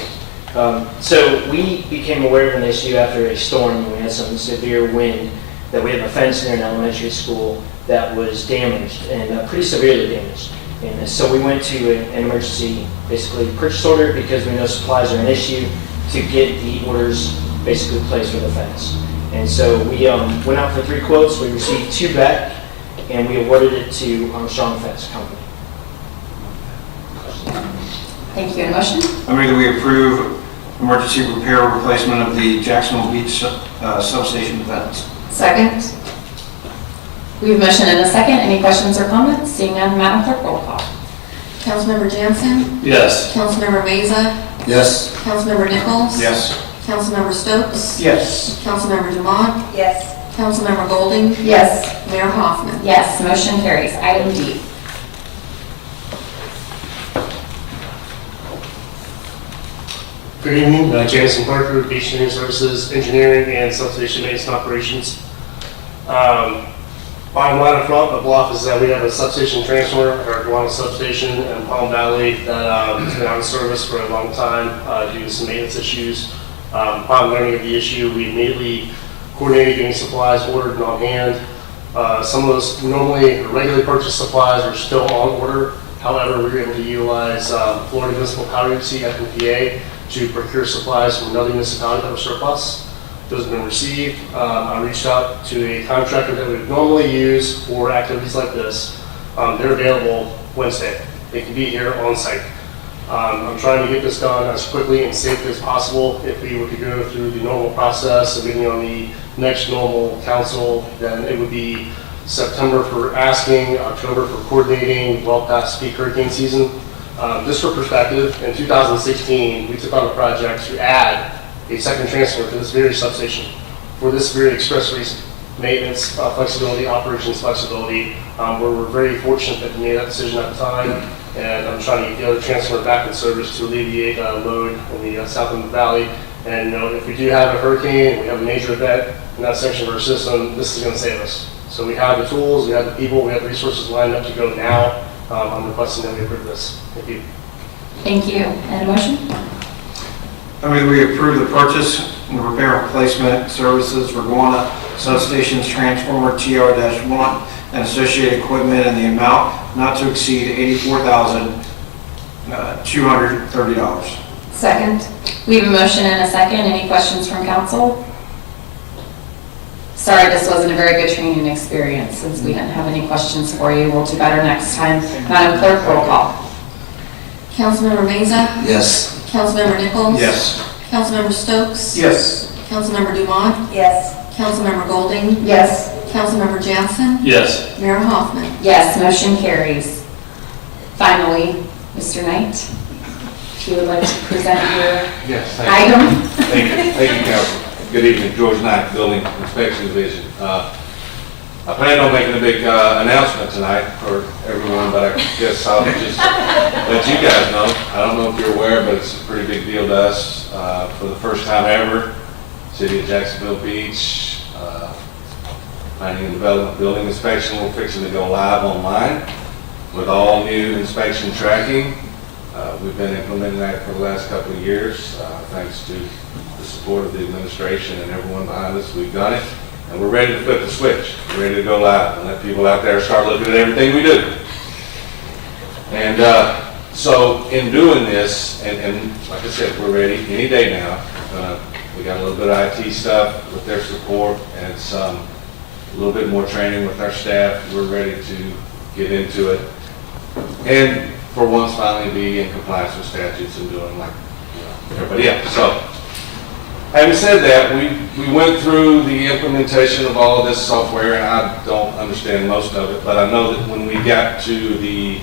So we became aware of an issue after a storm. We had some severe wind, that we have a fence near an elementary school that was damaged and pretty severely damaged. And so we went to an emergency, basically purchase order, because we know supplies are an issue, to get the orders basically placed for the fence. And so we went out for 3 quotes. We received 2 back, and we awarded it to Armstrong Fence Company. Thank you. And a motion? I move that we approve emergency repair or replacement of the Jacksonville Beach substation fence. Second. We have a motion and a second. Any questions or comments? Seeing none, Madam Clerk, roll call. Councilmember Jansen? Yes. Councilmember Meza? Yes. Councilmember Nichols? Yes. Councilmember Stokes? Yes. Councilmember Dumont? Yes. Councilmember Golding? Yes. Mayor Hoffman? Yes, motion carries. Item D. Good evening, Jameson Parker, Beach Engineering Services, Engineering and Substation Maintenance and Operations. Bottom line up front of Bluff is that we have a substation transformer at our Guana substation in Palm Valley that has been out of service for a long time due to some maintenance issues. Upon learning of the issue, we immediately coordinated getting supplies ordered and on hand. Some of those normally regularly purchased supplies are still on order. However, we were able to utilize Florida Municipal Power Agency, FMPA, to procure supplies from another municipality that were surplus. Those have been received. I reached out to a contractor that we would normally use for activities like this. They're available Wednesday. They can be here on site. I'm trying to get this done as quickly and safely as possible. If we were to go through the normal process of getting on the next normal council, then it would be September for asking, October for coordinating, well past peak hurricane season. Just for perspective, in 2016, we took on a project to add a second transformer to this very substation for this very express reason: maintenance, flexibility, operations flexibility. We're very fortunate that we made that decision at the time, and I'm trying to get the other transformer back in service to alleviate load in the south end of the valley. And if we do have a hurricane, we have a major event in that section of our system, this is going to save us. So we have the tools, we have the people, we have the resources lined up to go now. I'm requesting that we approve this. Thank you. Thank you. And a motion? I mean, we approve the purchase and repair and replacement services for Guana Substation's Transformer TR-1 and associated equipment in the amount not to exceed $84,230. Second. We have a motion and a second. Any questions from council? Sorry, this wasn't a very good training experience since we didn't have any questions for you. We'll do better next time. Madam Clerk, roll call. Councilmember Meza? Yes. Councilmember Nichols? Yes. Councilmember Stokes? Yes. Councilmember Dumont? Yes. Councilmember Golding? Yes. Councilmember Jansen? Yes. Mayor Hoffman? Yes, motion carries. Finally, Mr. Knight, if you would like to present your Yes, item. Thank you, Council. Good evening, George Knight, Building Inspection Division. I planned on making a big announcement tonight for everyone, but I guess I'll just let you guys know. I don't know if you're aware, but it's a pretty big deal to us. For the first time ever, City of Jacksonville Beach, Planning and Development Building Inspection, we're fixing to go live online with all new inspection tracking. We've been implementing that for the last couple of years. Thanks to the support of the administration and everyone behind us, we've done it. And we're ready to flip the switch. We're ready to go live and let people out there start looking at everything we do. And so in doing this, and like I said, we're ready any day now. We got a little bit of IT stuff with their support and some a little bit more training with our staff. We're ready to get into it. And for once finally be in compliance with statutes and doing like everybody else. So having said that, we went through the implementation of all of this software, and I don't understand most of it, but I know that when we got to the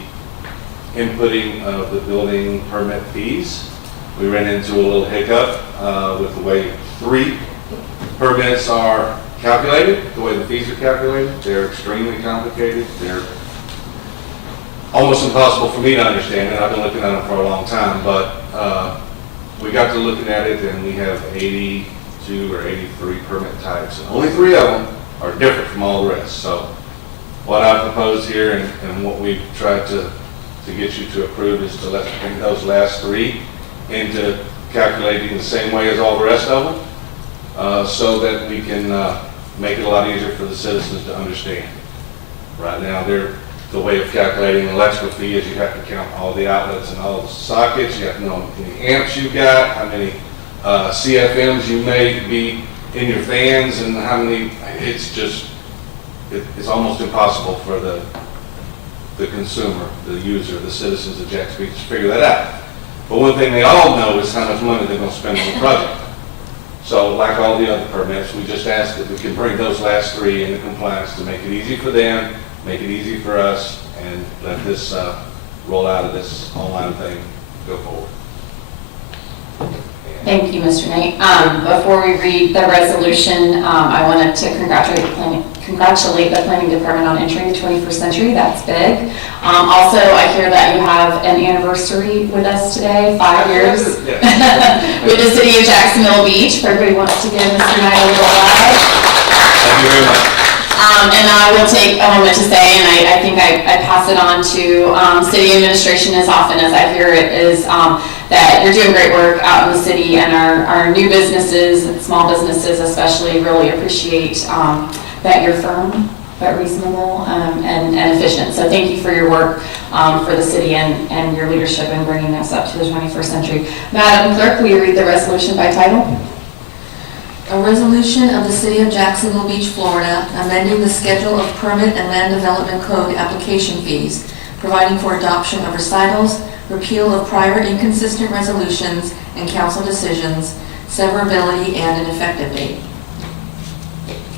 inputting of the building permit fees, We ran into a little hiccup with the way 3 permits are calculated, the way the fees are calculated. They're extremely complicated. They're almost impossible for me to understand, and I've been looking at them for a long time, but we got to looking at it, and we have 82 or 83 permit types, and only 3 of them are different from all the rest. So what I proposed here and what we've tried to get you to approve is to let's bring those last 3 into calculating the same way as all the rest of them, so that we can make it a lot easier for the citizens to understand. Right now, the way of calculating the electrical fee is you have to count all the outlets and all the sockets. You have to know how many amps you've got, how many CFMs you may be in your fans, and how many. It's almost impossible for the consumer, the user, the citizens of Jackson Beach to figure that out. But one thing they all know is how much money they're going to spend on the project. So like all the other permits, we just ask that we can bring those last 3 into compliance to make it easy for them, make it easy for us, and let this roll out of this online thing go forward. Thank you, Mr. Knight. Before we read the resolution, I wanted to congratulate the planning department on entering the 21st century. That's big. Also, I hear that you have an anniversary with us today, 5 years with the city of Jacksonville Beach. If everybody wants to give Mr. Knight a little ride. Thank you very much. And I will take a moment to say, and I think I pass it on to city administration as often as I hear it, is that you're doing great work out in the city, and our new businesses and small businesses especially really appreciate that you're firm but reasonable and efficient. So thank you for your work for the city and your leadership in bringing us up to the 21st century. Madam Clerk, will you read the resolution by title? A resolution of the City of Jacksonville Beach, Florida, amending the Schedule of Permit and Land Development Code application fees, providing for adoption of recitals, repeal of prior inconsistent resolutions and council decisions, severability, and an effective date.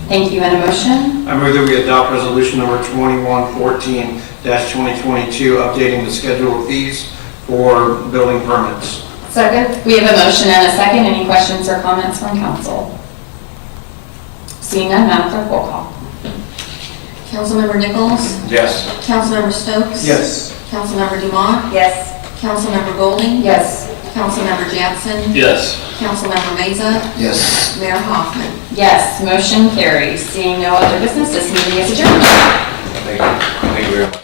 Thank you. And a motion? I move that we adopt resolution number 2114-2022, updating the schedule of fees for building permits. Second. We have a motion and a second. Any questions or comments from council? Seeing none, Madam Clerk, roll call. Councilmember Nichols? Yes. Councilmember Stokes? Yes. Councilmember Dumont? Yes. Councilmember Golding? Yes. Councilmember Jansen? Yes. Councilmember Meza? Yes. Mayor Hoffman? Yes, motion carries. Seeing no other business, this meeting is adjourned. Thank you very much.